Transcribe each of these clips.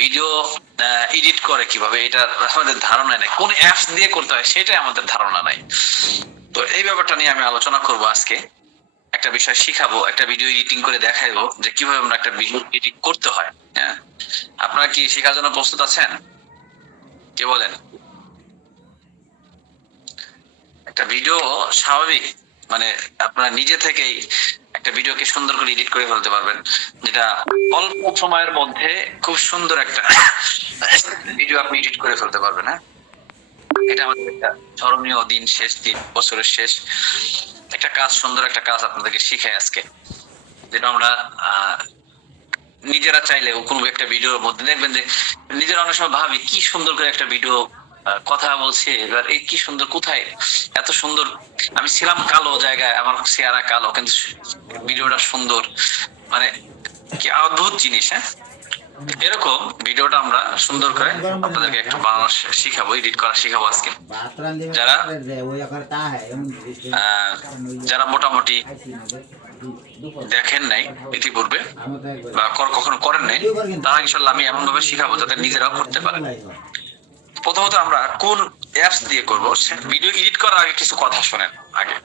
Video edit করে কিভাবে এটা আমাদের ধারণা নেই, কোন অ্যাপস দিয়ে করতে হয় সেটাই আমাদের ধারণা নাই। তো এই ব্যাপারটা নিয়ে আমি আলোচনা করব আজকে। একটা বিষয় শিখাবো, একটা ভিডিও এডিটিং করে দেখাবো যে কিভাবে আমরা একটা ভিডিও এডিট করতে হয়। হ্যাঁ, আপনারা কি শেখার জন্য প্রস্তুত আছেন? কে বলেন? একটা ভিডিও স্বাভাবিক মানে আপনারা নিজে থেকেই একটা ভিডিওকে সুন্দর করে এডিট করে ফেলতে পারবেন, যেটা অল্প সময়ের মধ্যে খুব সুন্দর একটা ভিডিও আপনি এডিট করে ফেলতে পারবেন। হ্যাঁ, এটা আমাদের একটা স্মরণীয় দিন, শেষ দিন, বছরের শেষ একটা কাজ, সুন্দর একটা কাজ আপনাদেরকে শিখাই আজকে, যেটা আমরা নিজেরা চাইলে কোনো একটা ভিডিওর মধ্যে দেখবেন যে নিজেরা অনেক সময় ভাবি কি সুন্দর করে একটা ভিডিও কথা বলছে, এবার এই কি সুন্দর, কোথায় এত সুন্দর, আমি ছিলাম কালো জায়গায়, আমার চেহারা কালো কিন্তু ভিডিওটা সুন্দর, মানে কি অদ্ভুত জিনিস। হ্যাঁ, এরকম ভিডিওটা আমরা সুন্দর করে আপনাদেরকে একটু বানানো শিখাবো, এডিট করা শিখাবো আজকে। যারা যারা মোটামুটি দেখেন নাই ইতিপূর্বে বা কখনো করেন নাই, তারা ইনশাল্লাহ আমি এমন ভাবে শিখাবো যাতে নিজেরাও করতে পারেন। প্রথমত আমরা কোন অ্যাপস দিয়ে করব, ভিডিও এডিট করার আগে কিছু কথা শোনেন। আগে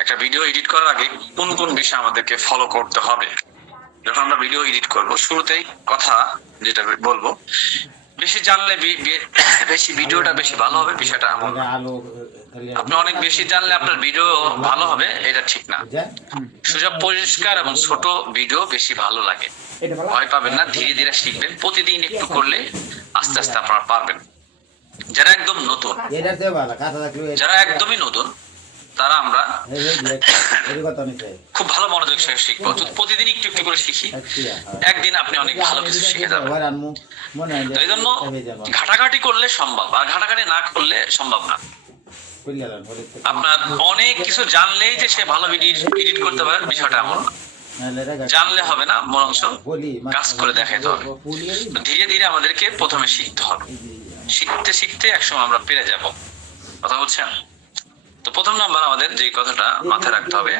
একটা ভিডিও এডিট করার আগে কোন কোন বিষয় আমাদেরকে ফলো করতে হবে যখন আমরা ভিডিও এডিট করব। শুরুতেই কথা যেটা বলবো, বেশি জানলে বেশি ভিডিওটা বেশি ভালো হবে, বিষয়টা এমন। আপনি অনেক বেশি জানলে আপনার ভিডিও ভালো হবে এটা ঠিক না। সোজা পরিষ্কার এবং ছোট ভিডিও বেশি ভালো লাগে। ভয় পাবেন না, ধীরে ধীরে শিখবেন, প্রতিদিন একটু করলে আস্তে আস্তে আপনারা পারবেন। যারা একদম নতুন, যারা একদমই নতুন, তারা আমরা খুব ভালো মনোযোগ সহ শিখবো। প্রতিদিন একটু একটু করে শিখি, একদিন আপনি অনেক ভালো কিছু শিখে যাবেন। এই জন্য ঘাটাঘাটি করলে সম্ভব, আর ঘাটাঘাটি না করলে সম্ভব না। আপনার অনেক কিছু জানলেই যে সে ভালো ভিডিও এডিট করতে পারে বিষয়টা এমন না। জানলে হবে না, বরঞ্চ কাজ করে দেখাইতে হবে। ধীরে ধীরে আমাদেরকে প্রথমে শিখতে হবে, শিখতে শিখতে একসময় আমরা পেরে যাব। কথা বলছেন? তো প্রথম নাম্বার আমাদের যে কথাটা মাথায় রাখতে হবে,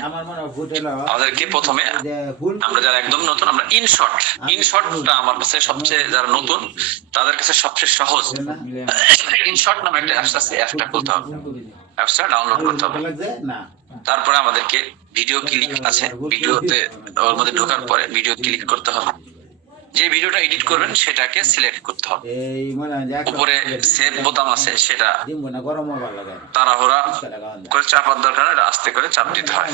আমাদেরকে প্রথমে আমরা যারা একদম নতুন, আমরা ইনশর্টটা আমার কাছে সবচেয়ে, যারা নতুন তাদের কাছে সবচেয়ে সহজ। ইনশর্ট নামে একটা অ্যাপস আছে, অ্যাপসটা খুলতে হবে, অ্যাপসটা ডাউনলোড করতে হবে। তারপরে আমাদেরকে ভিডিও ক্লিক আছে, ভিডিওতে ওর মধ্যে ঢোকার পরে ভিডিও ক্লিক করতে হবে। যে ভিডিওটা এডিট করবেন সেটাকে সিলেক্ট করতে হবে। উপরে সেভ বোতাম আছে, সেটা তাড়াহুড়া করে চাপার দরকার, এটা আস্তে করে চাপ দিতে হয়।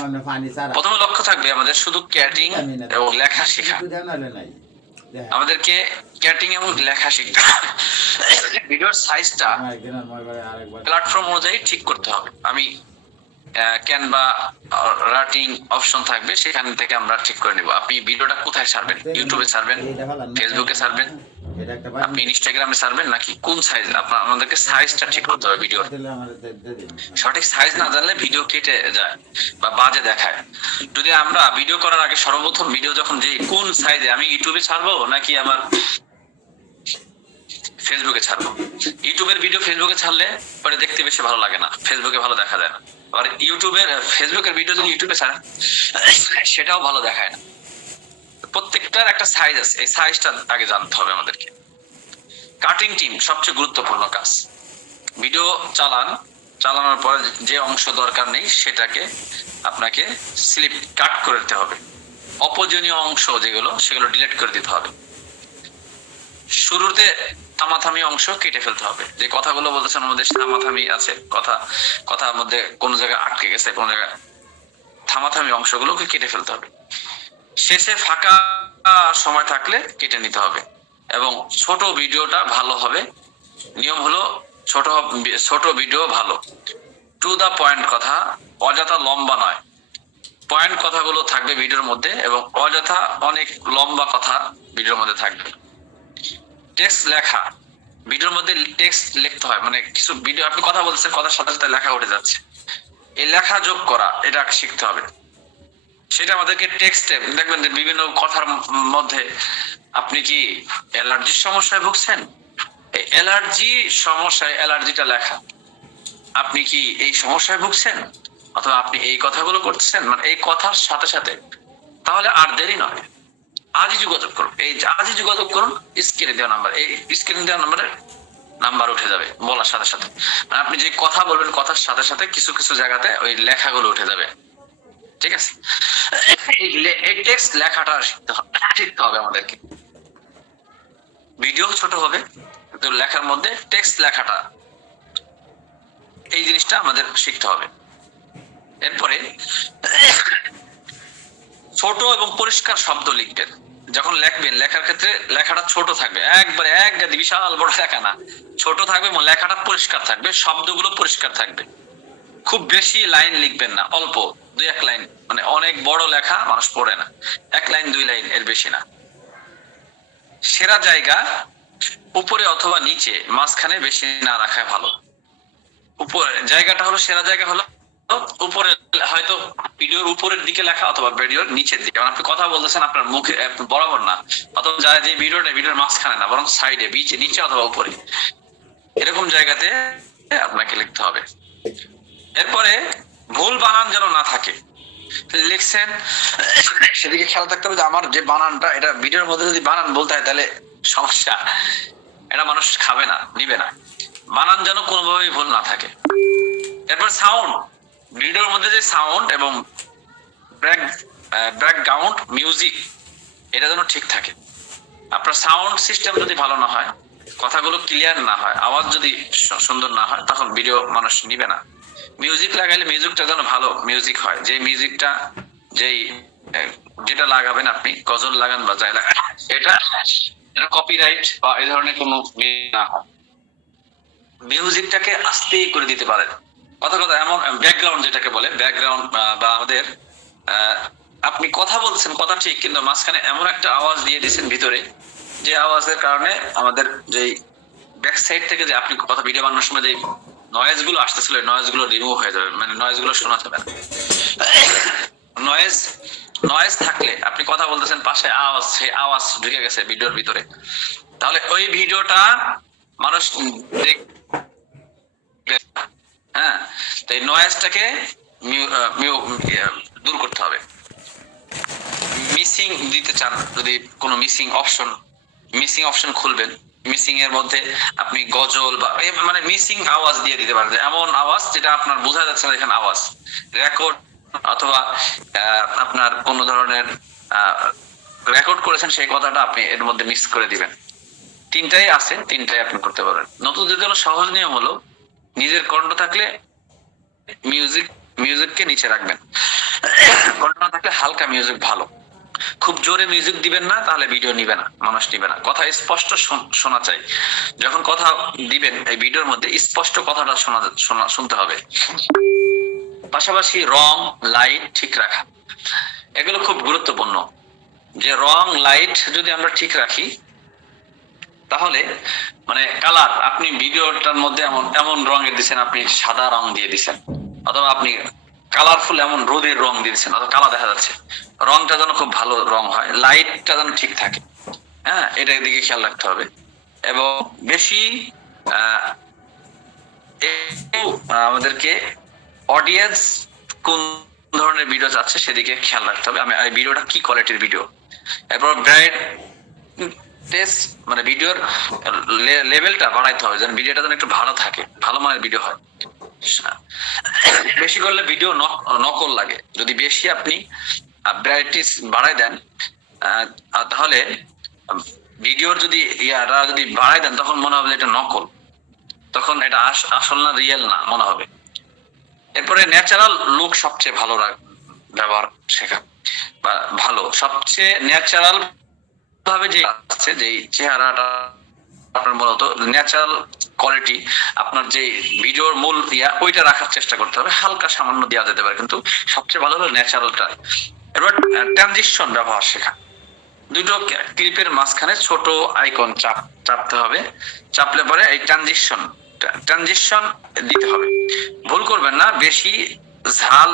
প্রথমে লক্ষ্য থাকবে আমাদের শুধু ক্যাটিং এবং লেখা শেখা। আমাদেরকে ক্যাটিং এবং লেখা শিখতে হবে। ভিডিওর সাইজটা প্ল্যাটফর্ম অনুযায়ী ঠিক করতে হবে। আমি ক্যানভা রাইটিং অপশন থাকবে, সেখান থেকে আমরা ঠিক করে নিব। আপনি ভিডিওটা কোথায় ছাড়বেন, ইউটিউবে ছাড়বেন, ফেসবুকে ছাড়বেন, আপনি ইনস্টাগ্রামে ছাড়বেন, নাকি কোন সাইজ, আপনার আমাদেরকে সাইজটা ঠিক করতে হবে। ভিডিও সঠিক সাইজ না জানলে ভিডিও কেটে যায় বা বাজে দেখায়। যদি আমরা ভিডিও করার আগে সর্বপ্রথম ভিডিও যখন যে কোন সাইজে, আমি ইউটিউবে ছাড়বো নাকি আমার ফেসবুকে ছাড়বো, ইউটিউবের ভিডিও ফেসবুকে ছাড়লে পরে দেখতে বেশি ভালো লাগে না, ফেসবুকে ভালো দেখা যায় না। আর ইউটিউবের ফেসবুকের ভিডিও যদি ইউটিউবে ছাড়ে সেটাও ভালো দেখায় না। প্রত্যেকটার একটা সাইজ আছে, এই সাইজটা আগে জানতে হবে আমাদেরকে। কাটিং টিম সবচেয়ে গুরুত্বপূর্ণ কাজ। ভিডিও চালানোর পরে যে অংশ দরকার নেই সেটাকে আপনাকে স্লিপ কাট করে দিতে হবে। অপ্রয়োজনীয় অংশ যেগুলো, সেগুলো ডিলিট করে দিতে হবে। শুরুতে থামাথামি অংশ কেটে ফেলতে হবে। যে কথাগুলো বলতেছেন আমাদের থামাথামি আছে, কথার মধ্যে কোন জায়গায় আটকে গেছে, কোন জায়গায় থামাথামি অংশগুলোকে কেটে ফেলতে হবে। শেষে ফাঁকা সময় থাকলে কেটে নিতে হবে। এবং ছোট ভিডিওটা ভালো হবে। নিয়ম হলো ছোট ভিডিও ভালো, টু দা পয়েন্ট কথা, অযথা লম্বা নয়। পয়েন্ট কথাগুলো থাকবে ভিডিওর মধ্যে, এবং অযথা অনেক লম্বা কথা ভিডিওর মধ্যে থাকবে। টেক্সট লেখা, ভিডিওর মধ্যে টেক্সট লিখতে হয়, মানে কিছু ভিডিও আপনি কথা বলতেছেন, কথার সাথে সাথে লেখা উঠে যাচ্ছে, এই লেখা যোগ করা, এটা শিখতে হবে। সেটা আমাদেরকে টেক্সটে দেখবেন যে বিভিন্ন কথার মধ্যে আপনি কি অ্যালার্জির সমস্যায় ভুগছেন, এই অ্যালার্জি সমস্যায় অ্যালার্জিটা লেখা। আপনি কি এই সমস্যায় ভুগছেন, অথবা আপনি এই কথাগুলো করতেছেন, মানে এই কথার সাথে সাথে, তাহলে আর দেরি নয়, আজই যোগাযোগ করুন। এই আজই যোগাযোগ করুন, স্ক্রিনে দেওয়া নাম্বার, এই স্ক্রিনে দেওয়া নাম্বারে নাম্বার উঠে যাবে বলার সাথে সাথে। মানে আপনি যে কথা বলবেন কথার সাথে সাথে কিছু কিছু জায়গাতে ওই লেখাগুলো উঠে যাবে, ঠিক আছে? এই টেক্সট লেখাটা শিখতে হবে আমাদেরকে। ভিডিও ছোট হবে কিন্তু লেখার মধ্যে টেক্সট লেখাটা, এই জিনিসটা আমাদের শিখতে হবে। এরপরে ছোট এবং পরিষ্কার শব্দ লিখবেন। যখন লিখবেন লেখার ক্ষেত্রে লেখাটা ছোট থাকবে, একবারে এক গাদি বিশাল বড় লেখা না, ছোট থাকবে এবং লেখাটা পরিষ্কার থাকবে, শব্দগুলো পরিষ্কার থাকবে। খুব বেশি লাইন লিখবেন না, অল্প 2-1 লাইন, মানে অনেক বড় লেখা মানুষ পড়ে না, 1 লাইন 2 লাইন এর বেশি না। সেরা জায়গা উপরে অথবা নিচে, মাঝখানে বেশি না রাখা ভালো। উপরে জায়গাটা হলো, সেরা জায়গা হলো উপরে, হয়তো ভিডিওর উপরের দিকে লেখা অথবা ভিডিওর নিচের দিকে। আপনি কথা বলতেছেন আপনার মুখে বরাবর না, অথবা যে ভিডিওর মাঝখানে না, বরং সাইডে, বিচে, নিচে অথবা উপরে, এরকম জায়গাতে আপনাকে লিখতে হবে। এরপরে ভুল বানান যেন না থাকে। লিখছেন সেদিকে খেয়াল থাকতে হবে যে আমার যে বানানটা, এটা ভিডিওর মধ্যে যদি বানান বলতে হয় তাহলে সমস্যা, এটা মানুষ খাবে না, নিবে না। বানান যেন কোনোভাবেই ভুল না থাকে। এরপর সাউন্ড, ভিডিওর মধ্যে যে সাউন্ড এবং ব্যাকগ্রাউন্ড মিউজিক, এটা যেন ঠিক থাকে। আপনার সাউন্ড সিস্টেম যদি ভালো না হয়, কথাগুলো ক্লিয়ার না হয়, আওয়াজ যদি সুন্দর না হয়, তখন ভিডিও মানুষ নিবে না। মিউজিক লাগাইলে মিউজিকটা যেন ভালো মিউজিক হয়, যে মিউজিকটা যেটা লাগাবেন আপনি, গজল লাগান বা যাই লাগান, এটা কপিরাইট বা এই ধরনের কোনো না হয়। মিউজিকটাকে আস্তে করে দিতে পারেন। কথা এমন ব্যাকগ্রাউন্ড যেটাকে বলে, ব্যাকগ্রাউন্ড বা আমাদের আপনি কথা বলছেন, কথা ঠিক, কিন্তু মাঝখানে এমন একটা আওয়াজ দিয়ে দিচ্ছেন ভিতরে, যে আওয়াজের কারণে আমাদের যে ব্যাক সাইড থেকে যে আপনি কথা ভিডিও বানানোর সময় যে নয়েজ গুলো আসতেছিল, নয়েজ গুলো রিমুভ হয়ে যাবে, মানে নয়েজ গুলো শোনা যাবে না। নয়েজ থাকলে আপনি কথা বলতেছেন, পাশে আওয়াজ, সেই আওয়াজ ঢুকে গেছে ভিডিওর ভিতরে, তাহলে ওই ভিডিওটা মানুষ হ্যাঁ, তো এই নয়েজটাকে দূর করতে হবে। মিসিং দিতে চান, যদি কোনো মিসিং অপশন খুলবেন, মিসিং এর মধ্যে আপনি গজল বা মানে মিসিং আওয়াজ দিয়ে দিতে পারেন, এমন আওয়াজ যেটা আপনার বোঝা যাচ্ছে না এখানে আওয়াজ, রেকর্ড অথবা আপনার কোন ধরনের রেকর্ড করেছেন সেই কথাটা আপনি এর মধ্যে মিক্স করে দিবেন। তিনটাই আছে, তিনটাই আপনি করতে পারেন। নতুনদের জন্য সহজ নিয়ম হলো, নিজের কণ্ঠ থাকলে মিউজিককে নিচে রাখবেন, কণ্ঠ না থাকলে হালকা মিউজিক ভালো। খুব জোরে মিউজিক দিবেন না, তাহলে ভিডিও নিবে না, মানুষ নিবে না। কথা স্পষ্ট শোনা চাই, যখন কথা দিবেন এই ভিডিওর মধ্যে স্পষ্ট কথাটা শুনতে হবে। পাশাপাশি রং লাইট ঠিক রাখা, এগুলো খুব গুরুত্বপূর্ণ। যে রং লাইট যদি আমরা ঠিক রাখি, তাহলে মানে কালার, আপনি ভিডিওটার মধ্যে এমন রঙের দিচ্ছেন, আপনি সাদা রং দিয়ে দিচ্ছেন, অথবা আপনি কালারফুল এমন রোদের রং দিয়ে দিচ্ছেন, অথবা কালা দেখা যাচ্ছে, রংটা যেন খুব ভালো রং হয়, লাইটটা যেন ঠিক থাকে। হ্যাঁ, এটার দিকে খেয়াল রাখতে হবে। এবং বেশি আমাদেরকে অডিয়েন্স কোন ধরনের ভিডিও চাচ্ছে সেদিকে খেয়াল রাখতে হবে। আমি এই ভিডিওটা কি কোয়ালিটির ভিডিও, এরপর মানে ভিডিওর লেভেলটা বাড়াইতে হবে, যেন ভিডিওটা যেন একটু ভালো থাকে, ভালো মানের ভিডিও হয়। বেশি করলে ভিডিও নকল লাগে। যদি বেশি আপনি ব্রাইটনেস বাড়াই দেন, তাহলে ভিডিওর যদি যদি বাড়াই দেন, তখন মনে হবে এটা নকল, তখন এটা আসল না, রিয়েল না মনে হবে। এরপরে ন্যাচারাল লুক সবচেয়ে ভালো ব্যবহার শেখা, বা ভালো সবচেয়ে ন্যাচারাল ভাবে যে আছে, যে চেহারাটা আপনার মূলত ন্যাচারাল কোয়ালিটি, আপনার যে ভিডিওর মূল ওইটা রাখার চেষ্টা করতে হবে। হালকা সামান্য দেওয়া যেতে পারে, কিন্তু সবচেয়ে ভালো হলো ন্যাচারালটা। এবার ট্রানজিশন ব্যবহার শেখা, দুটো ক্লিপের মাঝখানে ছোট আইকন চাপতে হবে, চাপলে পরে এই ট্রানজিশন দিতে হবে। ভুল করবেন না, বেশি ঝাল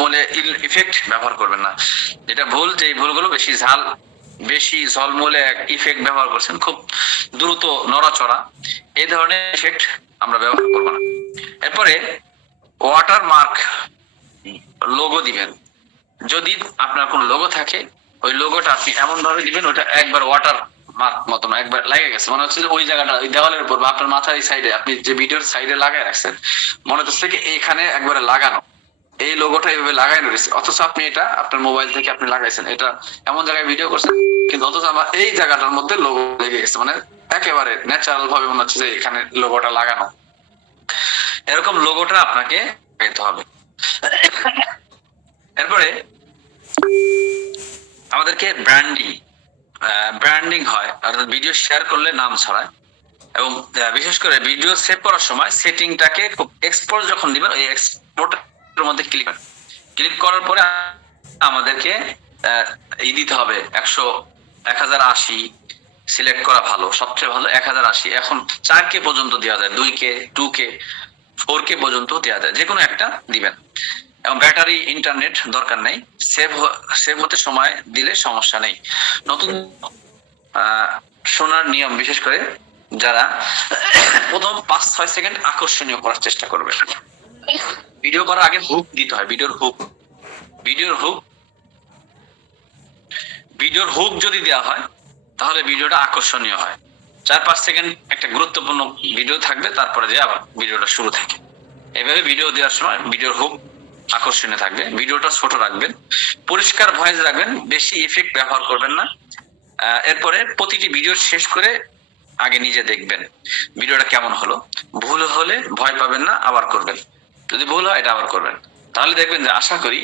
মনে ইফেক্ট ব্যবহার করবেন না। যেটা ভুল, যে ভুলগুলো বেশি ঝলমলে ইফেক্ট ব্যবহার করছেন, খুব দ্রুত নড়াচড়া, এই ধরনের ইফেক্ট আমরা ব্যবহার করব না। এরপরে ওয়াটারমার্ক লোগো দিবেন। যদি আপনার কোন লোগো থাকে, ওই লোগোটা আপনি এমন ভাবে দিবেন ওটা একবার ওয়াটার মার্ক মতন একবার লাগে গেছে, মনে হচ্ছে যে ওই জায়গাটা ওই দেওয়ালের উপর বা আপনার মাথার এই সাইডে আপনি যে ভিডিওর সাইডে লাগায় রাখছেন মনে হচ্ছে কি এইখানে একবারে লাগানো, এই লোগোটা এইভাবে লাগানো রয়েছে, অথচ আপনি এটা আপনার মোবাইল থেকে আপনি লাগাইছেন, এটা এমন জায়গায় ভিডিও করছেন কিন্তু অথচ আমার এই জায়গাটার মধ্যে লোগো লেগে গেছে, মানে একেবারে ন্যাচারাল ভাবে মনে হচ্ছে যে এখানে লোগোটা লাগানো। এরকম লোগোটা আপনাকে লাগাইতে হবে। এরপরে আমাদেরকে ব্র্যান্ডিং হয়, অর্থাৎ ভিডিও শেয়ার করলে নাম ছড়ায়, এবং বিশেষ করে ভিডিও সেভ করার সময় সেটিংটাকে খুব এক্সপোর্ট যখন দিবেন ওই এক্সপোর্টের মধ্যে ক্লিক করার পরে আমাদেরকে দিতে হবে 1080 সিলেক্ট করা ভালো, সবচেয়ে ভালো 1080। এখন 4K পর্যন্ত দেওয়া যায়, 2K 2K 4K পর্যন্ত দেওয়া যায়, যে কোনো একটা দিবেন। এবং ব্যাটারি ইন্টারনেট দরকার নেই, সেভ হতে সময় দিলে সমস্যা নেই। নতুন শোনার নিয়ম, বিশেষ করে যারা প্রথম 5-6 সেকেন্ড আকর্ষণীয় করার চেষ্টা করবে। ভিডিও করার আগে হুক দিতে হয়, ভিডিওর হুক যদি দেওয়া হয় তাহলে ভিডিওটা আকর্ষণীয় হয়। 4-5 সেকেন্ড একটা গুরুত্বপূর্ণ ভিডিও থাকবে, তারপরে যে আবার ভিডিওটা শুরু থাকে। এভাবে ভিডিও দেওয়ার সময় ভিডিওর হুক আকর্ষণীয় থাকবে, ভিডিওটা ছোট রাখবেন, পরিষ্কার ভয়েস রাখবেন, বেশি ইফেক্ট ব্যবহার করবেন না। এরপরে প্রতিটি ভিডিও শেষ করে আগে নিজে দেখবেন ভিডিওটা কেমন হলো, ভুল হলে ভয় পাবেন না, আবার করবেন, যদি ভুল হয় এটা আবার করবেন, তাহলে দেখবেন যে আশা করি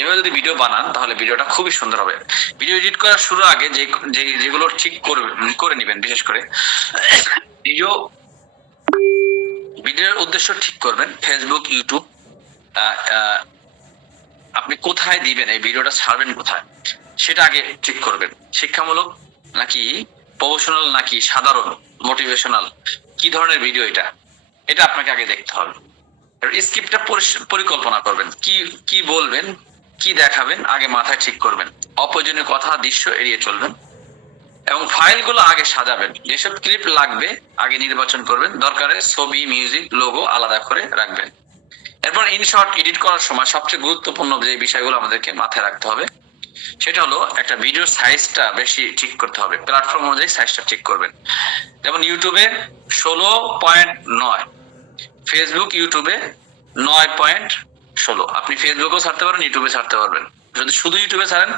এভাবে যদি ভিডিও বানান তাহলে ভিডিওটা খুবই সুন্দর হবে। ভিডিও এডিট করার শুরু আগে যেগুলো ঠিক করে নেবেন, বিশেষ করে ভিডিওর উদ্দেশ্য ঠিক করবেন। ফেসবুক, ইউটিউব, আপনি কোথায় দিবেন, এই ভিডিওটা ছাড়বেন কোথায় সেটা আগে ঠিক করবেন। শিক্ষামূলক নাকি প্রফেশনাল নাকি সাধারণ মোটিভেশনাল, কি ধরনের ভিডিও এটা আপনাকে আগে দেখতে হবে। স্ক্রিপ্টটা পরিকল্পনা করবেন, কি বলবেন, কি দেখাবেন আগে মাথায় ঠিক করবেন। অপ্রয়োজনীয় কথা, দৃশ্য এড়িয়ে চলবেন এবং ফাইলগুলো আগে সাজাবেন। যেসব ক্লিপ লাগবে আগে নির্বাচন করবেন, দরকারে ছবি, মিউজিক, লোগো আলাদা করে রাখবেন। এরপর ইনশর্ট এডিট করার সময় সবচেয়ে গুরুত্বপূর্ণ যে বিষয়গুলো আমাদেরকে মাথায় রাখতে হবে সেটা হলো একটা ভিডিওর সাইজটা বেশি ঠিক করতে হবে, প্ল্যাটফর্ম অনুযায়ী সাইজটা ঠিক করবেন। যেমন ইউটিউবে 16.9, ফেসবুক ইউটিউবে 9.16, আপনি ফেসবুকেও ছাড়তে পারেন, ইউটিউবে ছাড়তে পারবেন। যদি শুধু ইউটিউবে ছাড়েন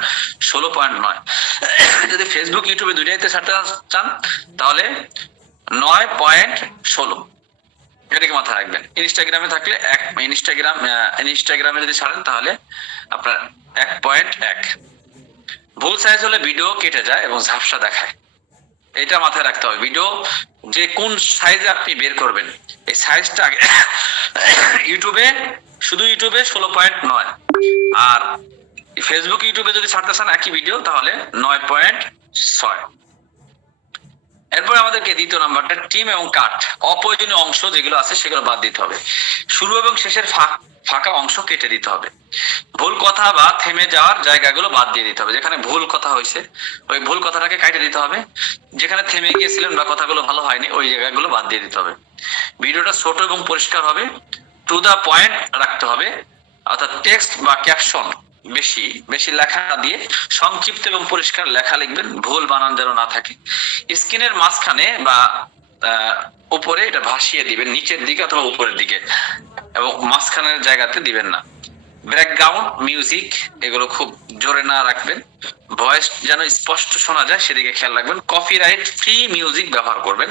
16.9, যদি ফেসবুক ইউটিউবে দুইটাইতে ছাড়তে চান তাহলে 9.16, এটাকে মাথায় রাখবেন। ইনস্টাগ্রামে থাকলে ইনস্টাগ্রামে যদি ছাড়েন তাহলে আপনার 1.1। ভুল সাইজ হলে ভিডিও কেটে যায় এবং ঝাপসা দেখায়, এটা মাথায় রাখতে হবে। ভিডিও যে কোন সাইজে আপনি বের করবেন এই সাইজটা আগে শুধু ইউটিউবে 16.9, আর ফেসবুক, ইউটিউবে যদি ছাড়তে চান একই ভিডিও তাহলে 9.6। এরপর আমাদেরকে দ্বিতীয় নাম্বারটা টিম এবং কাট, অপ্রয়োজনীয় অংশ যেগুলো আছে সেগুলো বাদ দিতে হবে। শুরু এবং শেষের ফাঁকা অংশ কেটে দিতে হবে। ভুল কথা বা থেমে যাওয়ার জায়গাগুলো বাদ দিয়ে দিতে হবে। যেখানে ভুল কথা হয়েছে ওই ভুল কথাটাকে কেটে দিতে হবে, যেখানে থেমে গিয়েছিলেন বা কথাগুলো ভালো হয়নি ওই জায়গাগুলো বাদ দিয়ে দিতে হবে। ভিডিওটা ছোট এবং পরিষ্কার হবে, টু দা পয়েন্ট রাখতে হবে, অর্থাৎ টেক্সট বা ক্যাপশন বেশি লেখা না দিয়ে সংক্ষিপ্ত এবং পরিষ্কার লেখা লিখবেন, ভুল বানান যেন না থাকে। স্ক্রিনের মাঝখানে বা উপরে এটা ভাসিয়ে দিবেন, নিচের দিকে অথবা উপরের দিকে, এবং মাঝখানের জায়গাতে দিবেন না। ব্যাকগ্রাউন্ড মিউজিক এগুলো খুব জোরে না রাখবেন, ভয়েস যেন স্পষ্ট শোনা যায় সেদিকে খেয়াল রাখবেন। কপিরাইট ফ্রি মিউজিক ব্যবহার করবেন,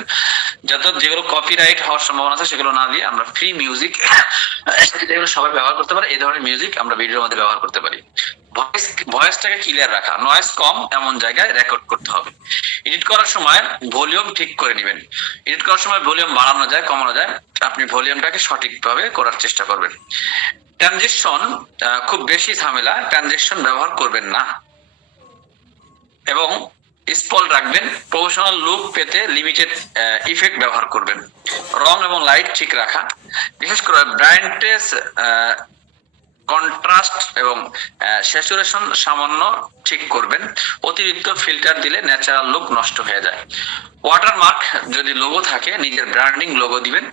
যেগুলো কপিরাইট হওয়ার সম্ভাবনা আছে সেগুলো না দিয়ে আমরা ফ্রি মিউজিক যেগুলো সবাই ব্যবহার করতে পারে এই ধরনের মিউজিক আমরা ভিডিওর মধ্যে ব্যবহার করতে পারি। ভয়েসটাকে ক্লিয়ার রাখা, নয়েজ কম এমন জায়গায় রেকর্ড করতে হবে। এডিট করার সময় ভলিউম ঠিক করে নেবেন, এডিট করার সময় ভলিউম বাড়ানো যায় কমানো যায়, আপনি ভলিউমটাকে সঠিকভাবে করার চেষ্টা করবেন। ট্রানজিশন খুব বেশি ঝামেলা, ট্রানজিশন ব্যবহার করবেন না এবং স্পল রাখবেন। প্রফেশনাল লুক পেতে লিমিটেড ইফেক্ট ব্যবহার করবেন। রং এবং লাইট ঠিক রাখা, বিশেষ করে ব্রাইটনেস, কন্ট্রাস্ট এবং স্যাচুরেশন সামান্য ঠিক করবেন। অতিরিক্ত ফিল্টার দিলে ন্যাচারাল লুক নষ্ট হয়ে যায়। ওয়াটারমার্ক যদি লোগো থাকে নিজের ব্র্যান্ডিং লোগো দিবেন।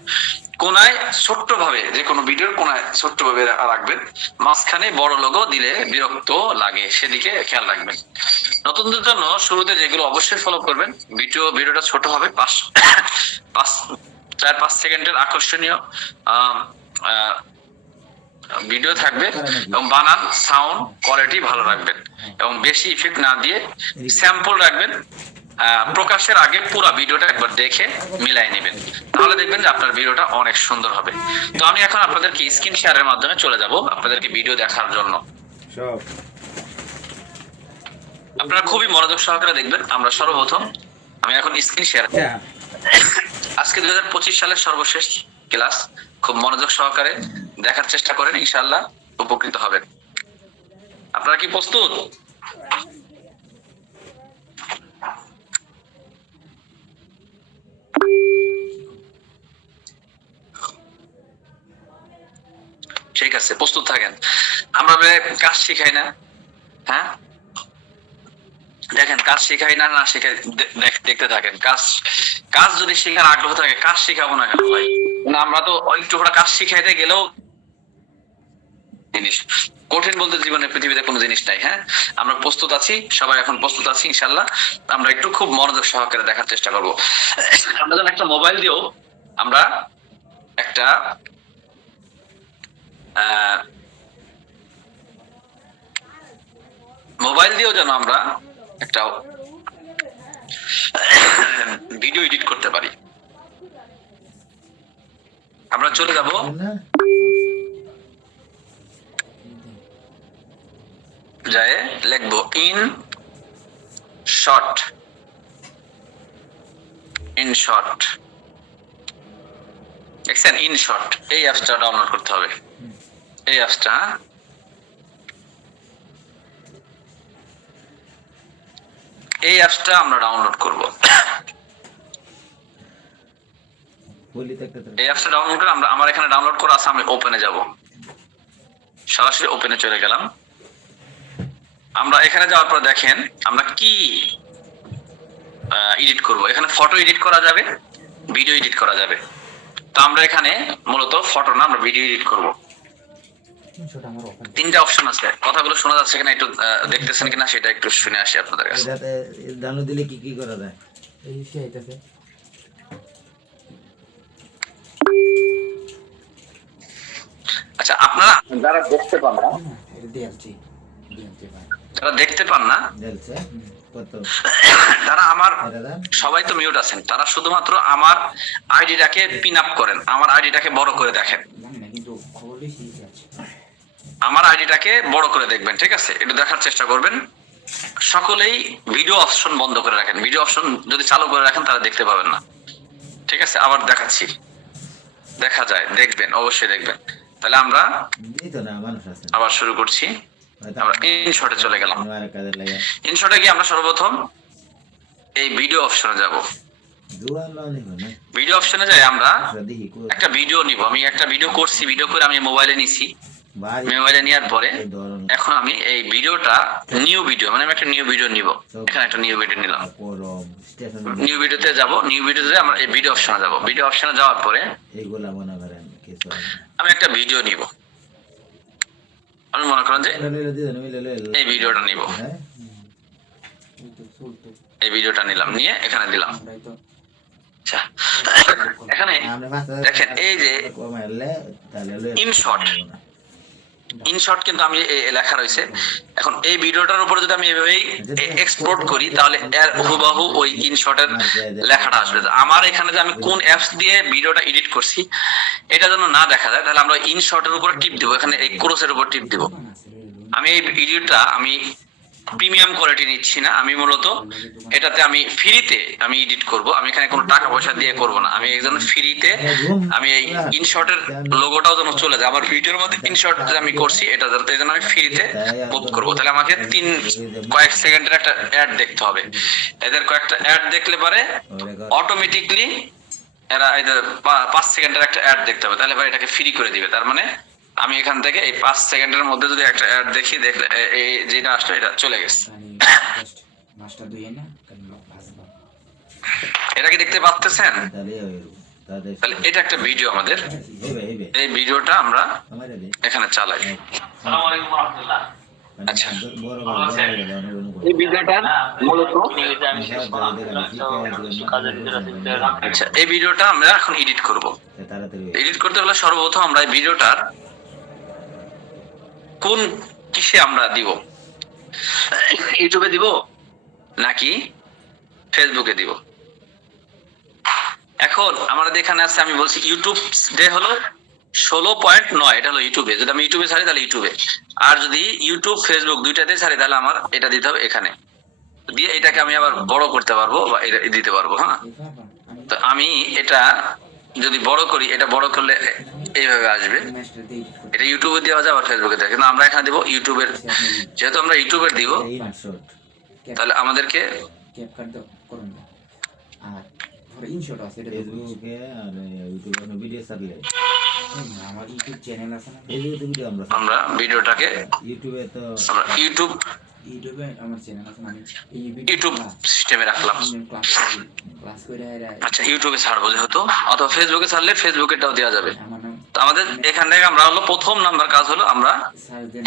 কোনায় ছোট্ট ভাবে, যে কোনো ভিডিওর কোনায় ছোট্ট ভাবে রাখবেন, মাঝখানে বড় লোগো দিলে বিরক্ত লাগে, সেদিকে খেয়াল রাখবেন। নতুনদের জন্য শুরুতে যেগুলো অবশ্যই ফলো করবেন, ভিডিওটা ছোট হবে, 4-5 সেকেন্ডের আকর্ষণীয় ভিডিও থাকবে, এবং বানান সাউন্ড কোয়ালিটি ভালো রাখবেন, এবং বেশি ইফেক্ট না দিয়ে স্যাম্পল রাখবেন। প্রকাশের আগে পুরো ভিডিওটা একবার দেখে মিলাই নেবেন, তাহলে দেখবেন যে আপনার ভিডিওটা অনেক সুন্দর হবে। তো আমি এখন আপনাদেরকে স্ক্রিন শেয়ারের মাধ্যমে চলে যাব আপনাদেরকে ভিডিও দেখার জন্য। আপনারা খুবই মনোযোগ সহকারে দেখবেন। আমরা সর্বপ্রথম আমি এখন স্ক্রিন শেয়ার, আজকে 2025 সালের সর্বশেষ ক্লাস, খুব মনোযোগ সহকারে দেখার চেষ্টা করেন, ইনশাআল্লাহ উপকৃত হবেন। আপনারা কি প্রস্তুত? ঠিক আছে, প্রস্তুত থাকেন। আমরা কাজ শিখাই না, হ্যাঁ দেখেন, কাজ শিখাই না শিখাই, দেখতে থাকেন। কাজ যদি শেখার আগ্রহ থাকে, কাজ শিখাবো না কেন ভাই? আমরা তো একটু কাজ শিখাইতে গেলেও জিনিস কঠিন বলতে জীবনে পৃথিবীতে কোনো জিনিস নাই। হ্যাঁ, আমরা প্রস্তুত আছি, সবাই এখন প্রস্তুত আছি ইনশাআল্লাহ। আমরা একটু খুব মনোযোগ সহকারে দেখার চেষ্টা করবো। আমরা যেন একটা মোবাইল দিয়েও আমরা একটা যেন আমরা একটা ভিডিও এডিট করতে পারি। আমরা চলে যাব যায়, লিখবো ইন শর্ট। দেখছেন, ইন শর্ট, এই অ্যাপসটা ডাউনলোড করতে হবে। এই অ্যাপসটা আমরা ডাউনলোড করব। এই অ্যাপসটা ডাউনলোড করে আমার এখানে ডাউনলোড করা আছে, আমি ওপেনে যাব, সরাসরি ওপেনে চলে গেলাম। আমরা এখানে যাওয়ার পর দেখেন আমরা কি এডিট করব। এখানে ফটো এডিট করা যাবে, ভিডিও এডিট করা যাবে। তো আমরা এখানে মূলত ফটো না, আমরা ভিডিও এডিট করব। 3টা অপশন আছে, কথাগুলো শোনা যাচ্ছে কিনা একটু দেখতেছেন কিনা সেটা একটু শুনে আসি আপনাদের কাছে। এটাতে ডাউনলোড দিলে কি কি করা যায়? এই সেইটাতে আচ্ছা, আপনারা যারা দেখতে পান না, তারা আমার সবাই তো মিউট আছেন, তারা শুধুমাত্র আমার আইডিটাকে পিন আপ করেন, আমার আইডিটাকে বড় করে দেখেন, আমার আইডিটাকে বড় করে দেখবেন। ঠিক আছে, একটু দেখার চেষ্টা করবেন। সকলেই ভিডিও অপশন বন্ধ করে রাখেন, ভিডিও অপশন যদি চালু করে রাখেন তাহলে দেখতে পাবেন না। ঠিক আছে, আবার দেখাচ্ছি, দেখা যায়, দেখবেন, অবশ্যই দেখবেন। তাহলে আমরা আবার শুরু করছি। আমরা ইনশটে চলে গেলাম। ইনশটে গিয়ে আমরা সর্বপ্রথম এই ভিডিও অপশনে যাব। ভিডিও অপশনে যাই, আমরা একটা ভিডিও নিব। আমি একটা ভিডিও করছি, ভিডিও করে আমি মোবাইলে নিছি, মোবাইলে নেওয়ার পরে এখন আমি এই ভিডিওটা নিউ ভিডিও, মানে আমি একটা নিউ ভিডিও নিব। এখানে একটা নিউ ভিডিও নিলাম, নিউ ভিডিওতে যাব। নিউ ভিডিওতে আমরা এই ভিডিও অপশনে যাব। ভিডিও অপশনে যাওয়ার পরে আমি একটা ভিডিও নিব। আমি মনে করেন যে এই ভিডিওটা নিব, এই ভিডিওটা নিলাম, নিয়ে এখানে দিলাম। আচ্ছা, এখানে দেখেন এই যে ইনশর্ট কিন্তু আমি লেখা রয়েছে। এখন এই ভিডিওটার উপরে যদি আমি এভাবেই এক্সপোর্ট করি তাহলে এর হুবহু ওই ইনশর্টের লেখাটা আসবে। আমার এখানে যে আমি কোন অ্যাপস দিয়ে ভিডিওটা এডিট করছি এটা যেন না দেখা যায়, তাহলে আমরা ইনশর্টের উপরে টিপ দিব, এখানে এই ক্রসের উপর টিপ দিব। আমি এই ভিডিওটা আমি প্রিমিয়াম কোয়ালিটি নিচ্ছি না, আমি মূলত এটাতে আমি ফ্রিতে আমি এডিট করব। আমি এখানে কোনো টাকা পয়সা দিয়ে করব না, আমি একজন ফ্রিতে আমি এই ইনশর্টের লোগোটাও যেন চলে যায় আমার ভিডিওর মধ্যে। ইনশর্ট যে আমি করছি এটা যাতে এই জন্য আমি ফ্রিতে মুভ করব। তাহলে আমাকে কয়েক সেকেন্ডের একটা অ্যাড দেখতে হবে। এদের কয়েকটা অ্যাড দেখলে পরে অটোমেটিকলি এরা এদের 5 সেকেন্ডের একটা অ্যাড দেখতে হবে, তাহলে ভাই এটাকে ফ্রি করে দিবে। তার মানে আমি এখান থেকে এই 5 সেকেন্ডের মধ্যে যদি একটা অ্যাড দেখি, দেখলে এই যেটা আসলো এটা চলে গেছে। এটা কি দেখতে পাচ্ছেন? তাহলে এটা একটা ভিডিও আমাদের, এই ভিডিওটা আমরা এখানে চালাই। আসসালামু আলাইকুম ওয়া রাহমাতুল্লাহ। আচ্ছা, এই ভিডিওটার মূলত আচ্ছা, এই ভিডিওটা আমরা এখন এডিট করব। এডিট করতে হলে সর্বপ্রথম আমরা এই ভিডিওটার কোন কিসে আমরা দিব, ইউটিউবে দিব নাকি ফেসবুকে দিব। এখন আমাদের এখানে আছে, আমি বলছি ইউটিউব ডে হলো 16.9, এটা হলো ইউটিউবে। যদি আমি ইউটিউবে ছাড়ি তাহলে ইউটিউবে, আর যদি ইউটিউব ফেসবুক দুইটাতে ছাড়ি তাহলে আমার এটা দিতে হবে এখানে, দিয়ে এটাকে আমি আবার বড় করতে পারবো বা এটা দিতে পারবো। হ্যাঁ, তো আমি এটা যদি বড় করি, এটা বড় করলে এইভাবে আসবে, এটা ইউটিউবে দেওয়া যায় আবার ফেসবুকে দেওয়া, কিন্তু আমরা এখানে দিব ইউটিউবের। যেহেতু আমরা ইউটিউবের দিব তাহলে আমাদেরকে ইনশট আছে, এটা ফেসবুকে আর ইউটিউবে ভিডিও ছাড়লে আমার ইউটিউব চ্যানেল আছে না, এই ভিডিও আমরা ভিডিওটাকে ইউটিউবে তো আমরা ইউটিউবে আমার চ্যানেল আছে, আমি ইউটিউব সিস্টেমে রাখলাম। ক্লাস করে আচ্ছা, ইউটিউবে ছাড়বো যেহেতু, অথবা ফেসবুকে ছাড়লে ফেসবুকেরটাও দেওয়া যাবে। তো আমাদের এখান থেকে আমরা হলো প্রথম নাম্বার কাজ হলো আমরা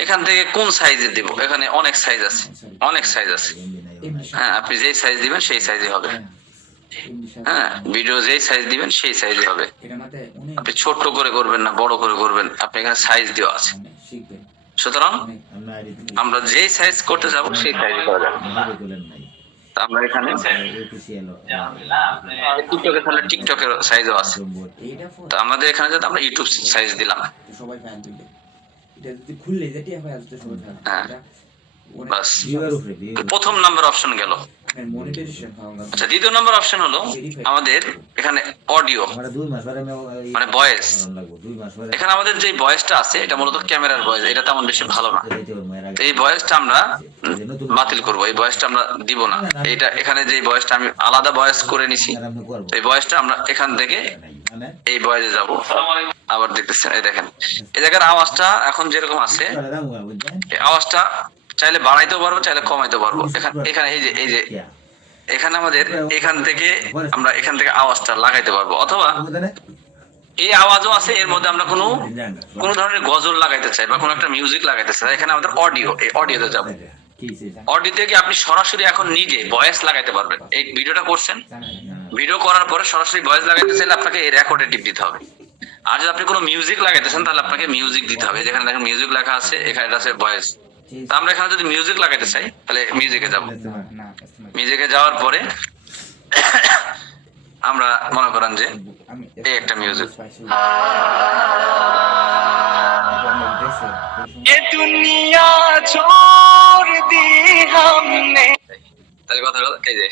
এখান থেকে কোন সাইজে দিব। এখানে অনেক সাইজ আছে, অনেক সাইজ আছে। হ্যাঁ, আপনি যেই সাইজ দিবেন সেই সাইজে হবে। হ্যাঁ, ভিডিও যেই সাইজ দিবেন সেই সাইজে হবে। আপনি ছোট করে করবেন না, বড় করে করবেন, আপনি এখানে সাইজ দেওয়া আছে। সুতরাং আমরা যেই সাইজ করতে যাব সেই সাইজে করা যাবে। তা আমরা এখানে টিকটকে তাহলে টিকটকের সাইজও আছে। তো আমাদের এখানে যাতে আমরা ইউটিউব সাইজ দিলাম, সবাই ফ্যান দিলে এটা যদি খুললে যেটি হবে আজকে সবাই ফ্যান। হ্যাঁ, বাস প্রথম নাম্বার অপশন গেল। আচ্ছা, দ্বিতীয় নম্বর অপশন হলো আমাদের এখানে অডিও মানে ভয়েস। এখানে আমাদের যে ভয়েসটা আছে এটা মূলত ক্যামেরার ভয়েস, এটা তেমন বেশি ভালো না। এই ভয়েসটা আমরা বাতিল করব, এই ভয়েসটা আমরা দিব না। এটা এখানে যে ভয়েসটা আমি আলাদা ভয়েস করে নিছি, এই ভয়েসটা আমরা এখান থেকে এই ভয়েসে যাব। আবার দেখতেছেন, এই দেখেন এই জায়গার আওয়াজটা এখন যেরকম আছে, এই আওয়াজটা চাইলে বাড়াইতেও পারবো, চাইলে কমাইতে পারবো। এখানে এই যে এখানে আমাদের এখান থেকে আমরা এখান থেকে আওয়াজটা লাগাইতে পারবো, অথবা এই আওয়াজও আছে, এর মধ্যে আমরা কোনো ধরনের গজল লাগাইতে চাই বা কোনো একটা মিউজিক লাগাইতে চাই, এখানে আমাদের অডিও, এই অডিওতে যাবো। অডিও থেকে আপনি সরাসরি এখন নিজে ভয়েস লাগাইতে পারবেন। এই ভিডিওটা করছেন, ভিডিও করার পরে সরাসরি ভয়েস লাগাইতে চাইলে আপনাকে এই রেকর্ডে টিপ দিতে হবে। আর যদি আপনি কোনো মিউজিক লাগাইতেছেন তাহলে আপনাকে মিউজিক দিতে হবে। যেখানে দেখেন মিউজিক লেখা আছে, এখানে আছে ভয়েস। আমরা এখানে যদি মিউজিক লাগাইতে চাই তাহলে মিউজিকে যাব। মিউজিকে যাওয়ার পরে আমরা মনে করেন যে এই একটা মিউজিক, ये दुनिया छोड़ दी हमने, তাহলে কথা হলো এই যে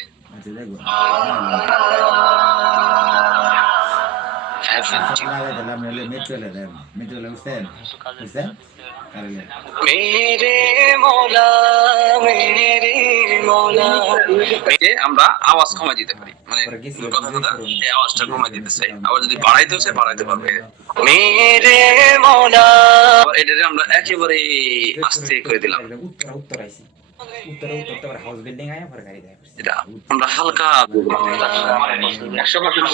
মেরে মৌলা আমরা আওয়াজ কমাই দিতে পারি, মানে কথা এই আওয়াজটা কমাই দিতে চাই। আবার যদি বাড়াইতে চাই বাড়াইতে পারবে। মেরে মৌলা, এটা আমরা একেবারে আস্তে করে দিলাম। এটা আমরা হালকা 100%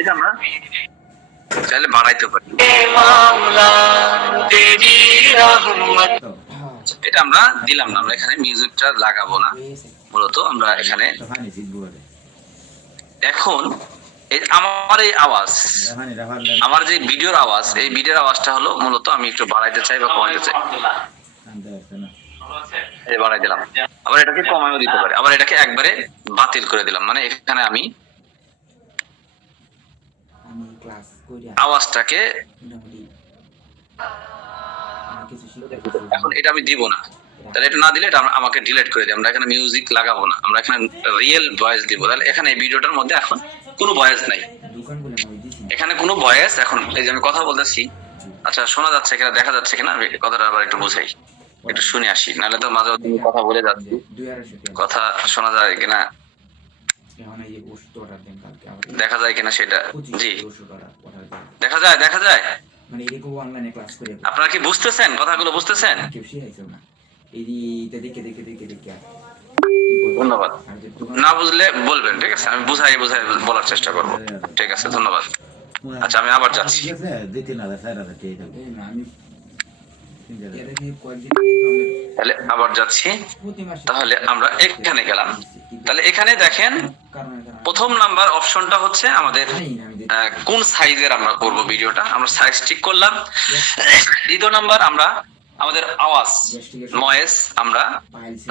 এটা আমরা চাইলে বাড়াইতে পারি। এটা আমরা দিলাম না, আমরা এখানে মিউজিকটা লাগাবো না, মূলত আমরা এখানে এখন আমার এই আওয়াজ, আমার যে ভিডিওর আওয়াজ, এই ভিডিওর আওয়াজটা হলো মূলত আমি একটু বাড়াইতে চাই বা কমাইতে চাই। এই বাড়াই দিলাম, আবার এটাকে কমাইও দিতে পারি, আবার এটাকে একবারে বাতিল করে দিলাম। মানে এখানে আমি আওয়াজটাকে এখন এটা আমি দিব না, তাহলে এটা না দিলে এটা আমাকে ডিলিট করে দিই। আমরা এখানে মিউজিক লাগাবো না, আমরা এখানে রিয়েল ভয়েস দিব। তাহলে এখানে এই ভিডিওটার মধ্যে এখন কোনো ভয়েস নাই, এখানে কোনো ভয়েস। এখন এই যে আমি কথা বলতেছি, আচ্ছা শোনা যাচ্ছে কিনা, দেখা যাচ্ছে কিনা, আমি কথাটা আবার একটু বুঝাই, একটু শুনে আসি, নাহলে তো মাঝে মধ্যে কথা বলে যাচ্ছি, কথা শোনা যায় কিনা, দেখা যায় কিনা সেটা। জি, দেখা যায়, দেখা যায়। আপনারা কি বুঝতেছেন কথাগুলো, বুঝতেছেন? ধন্যবাদ। না বুঝলে বলবেন, ঠিক আছে? আমি বুঝাই বলার চেষ্টা করবো। ঠিক আছে, ধন্যবাদ। আচ্ছা আমি আবার যাচ্ছি। ঠিক আছে 2-3 হাজার 4 হাজার টাকা দাও। এই না আমি 3,000 এর আগে কয়েকদিন আগে তাহলে আবার যাচ্ছি। প্রতি মাসে তাহলে আমরা এখানে গেলাম। তাহলে এখানে দেখেন কারণে প্রথম নাম্বার অপশনটা হচ্ছে আমাদের কোন সাইজের আমরা করব ভিডিওটা, আমরা সাইজ ঠিক করলাম। দ্বিতীয় নাম্বার আমরা আমাদের আওয়াজ নয়েজ আমরা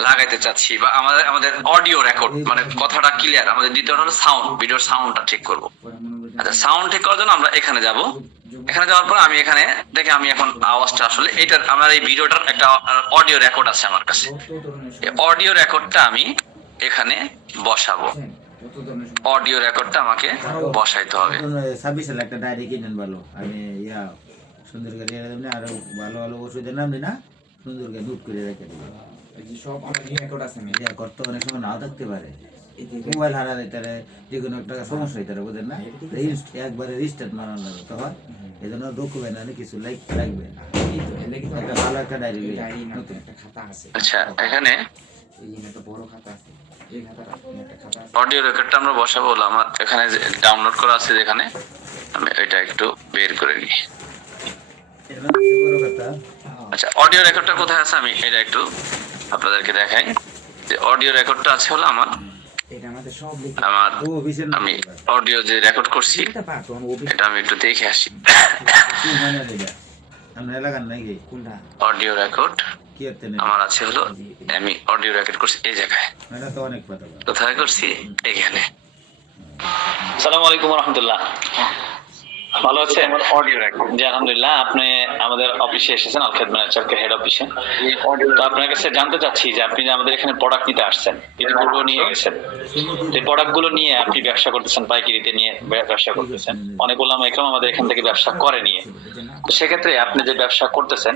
লাগাইতে চাচ্ছি বা আমাদের অডিও রেকর্ড মানে কথাটা ক্লিয়ার, আমাদের দ্বিতীয়টা হলো সাউন্ড, ভিডিওর সাউন্ডটা ঠিক করব। আচ্ছা সাউন্ড ঠিক করার জন্য আমরা এখানে যাব। এখানে যাওয়ার পর আমি এখানে দেখে আমি এখন আওয়াজটা আসলে এইটার আমার এই ভিডিওটার একটা অডিও রেকর্ড আছে আমার কাছে, এই অডিও রেকর্ডটা আমি এখানে বসাবো। অডিও রেকর্ডটা আমাকে বসাইতে হবে। 26 একটা ডায়েরি কিনেন ভালো, আমি সুন্দর করে আরো ভালো ভালো ওষুধের নাম দিই না, সুন্দর করে নোট করে রেখে দেবো। এই যে সব আমার রেকর্ড আছে আমি করতে অনেক সময় নাও থাকতে পারে, মোবাইল হারা যেতে পারে, যে কোনো একটা সমস্যা হইতে পারে, বুঝলেন না? একবারে রিস্টার্ট মারানো লাগবে, তখন এই জন্য ডকুমেন্ট আনে কিছু লাগবে, একটা ভালো একটা ডায়েরি নতুন একটা খাতা আছে। আচ্ছা এখানে এই একটা বড় খাতা আছে, এই খাতাটা একটা খাতা আছে। অডিও রেকর্ডটা আমরা বসাবো, আমার এখানে ডাউনলোড করা আছে যেখানে, আমি এটা একটু বের করে নিই। বড় কথা। আচ্ছা অডিও রেকর্ডটা কোথায় আছে আমি এটা একটু আপনাদেরকে দেখাই। যে অডিও রেকর্ডটা আছে হলো আমার এটা আমাদের সব ও অফিসের আমি অডিও যে রেকর্ড করছি এটা আমি একটু দেখে আসি। কি মানে এটা আমরা এলাকার নাকি কোনটা অডিও রেকর্ড কি করতে নেই, আমার আছে হলো, আমি অডিও রেকর্ড করছি এই জায়গায়। এটা তো অনেক কথা। কোথায় করছি? এখানে। আসসালামু আলাইকুম ওয়া রাহমাতুল্লাহ। ভালো আছেন? Audio record. জি আলহামদুলিল্লাহ। আপনি আমাদের অফিসে এসেছেন, আল খেদমত নেটওয়ার্কের হেড অফিসে। তো আপনার কাছে জানতে চাচ্ছি যে আপনি যে আমাদের এখানে প্রোডাক্ট নিতে আসছেন, এগুলো নিয়ে গেছেন, এই প্রোডাক্টগুলো নিয়ে আপনি ব্যবসা করতেছেন, পাইকারিতে নিয়ে ব্যবসা করতেছেন। অনেক ওলামা একরাম আমাদের এখান থেকে ব্যবসা করে নিয়ে। তো সেক্ষেত্রে আপনি যে ব্যবসা করতেছেন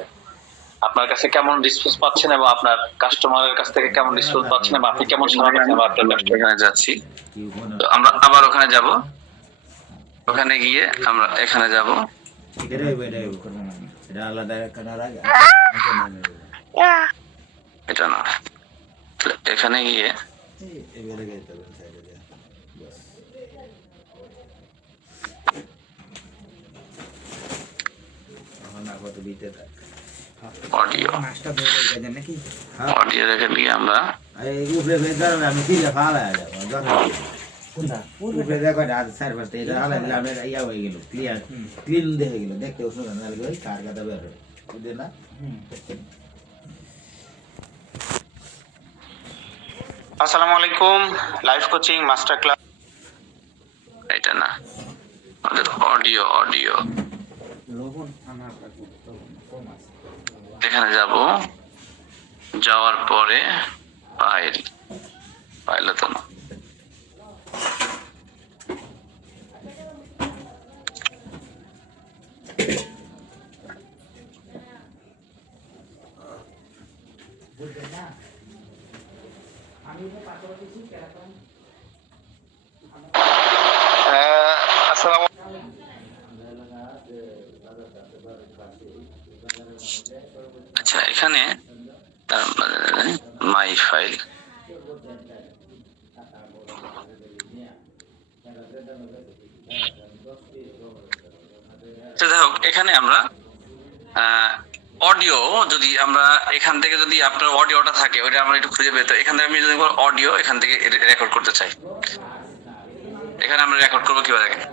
আপনার কাছে কেমন রেসপন্স পাচ্ছেন এবং আপনার কাস্টমারের কাছ থেকে কেমন রেসপন্স পাচ্ছেন এবং আপনি কেমন সময় পাচ্ছেন বা আপনার ব্যবসা এখানে যাচ্ছি। তো আমরা আবার ওখানে যাব, ওখানে গিয়ে আমরা এখানে যাব। এটা আলাদা একটা আগে এটা না, এখানে গিয়ে এবারে গেতে হবে সাইডে দিয়ে বাস। এখন না কত বিতে থাকে অডিও মাছটা ধরে গেছে নাকি? অডিও রেখে দিয়ে আমরা এই উপরে বেদার আমি তিলে ফালা যাব যখন কোনটা? উপরে দেখো আর সার্ভিসটা এটা হালা দিলে আমি ইয়া হয়ে গেল, ক্লিয়ার ক্লিন দেখে গেল, দেখতে সুন্দর না লাগে ওই কার গাদা বের হয় বুঝলে না? আসসালামু আলাইকুম, লাইভ কোচিং মাস্টার ক্লাস। এটা না, আমাদের অডিও লবণ আমার কম আছে। এখানে যাব, যাওয়ার পরে ফাইল তো না, আসসালামু আচ্ছা এখানে মাই ফাইল, যাই হোক এখানে আমরা অডিও, যদি আমরা এখান থেকে যদি আপনার অডিওটা থাকে ওইটা আমরা একটু খুঁজে পেতে, এখান থেকে আমি যদি অডিও এখান থেকে রেকর্ড করতে চাই, এখানে আমরা রেকর্ড করবো কিভাবে দেখেন।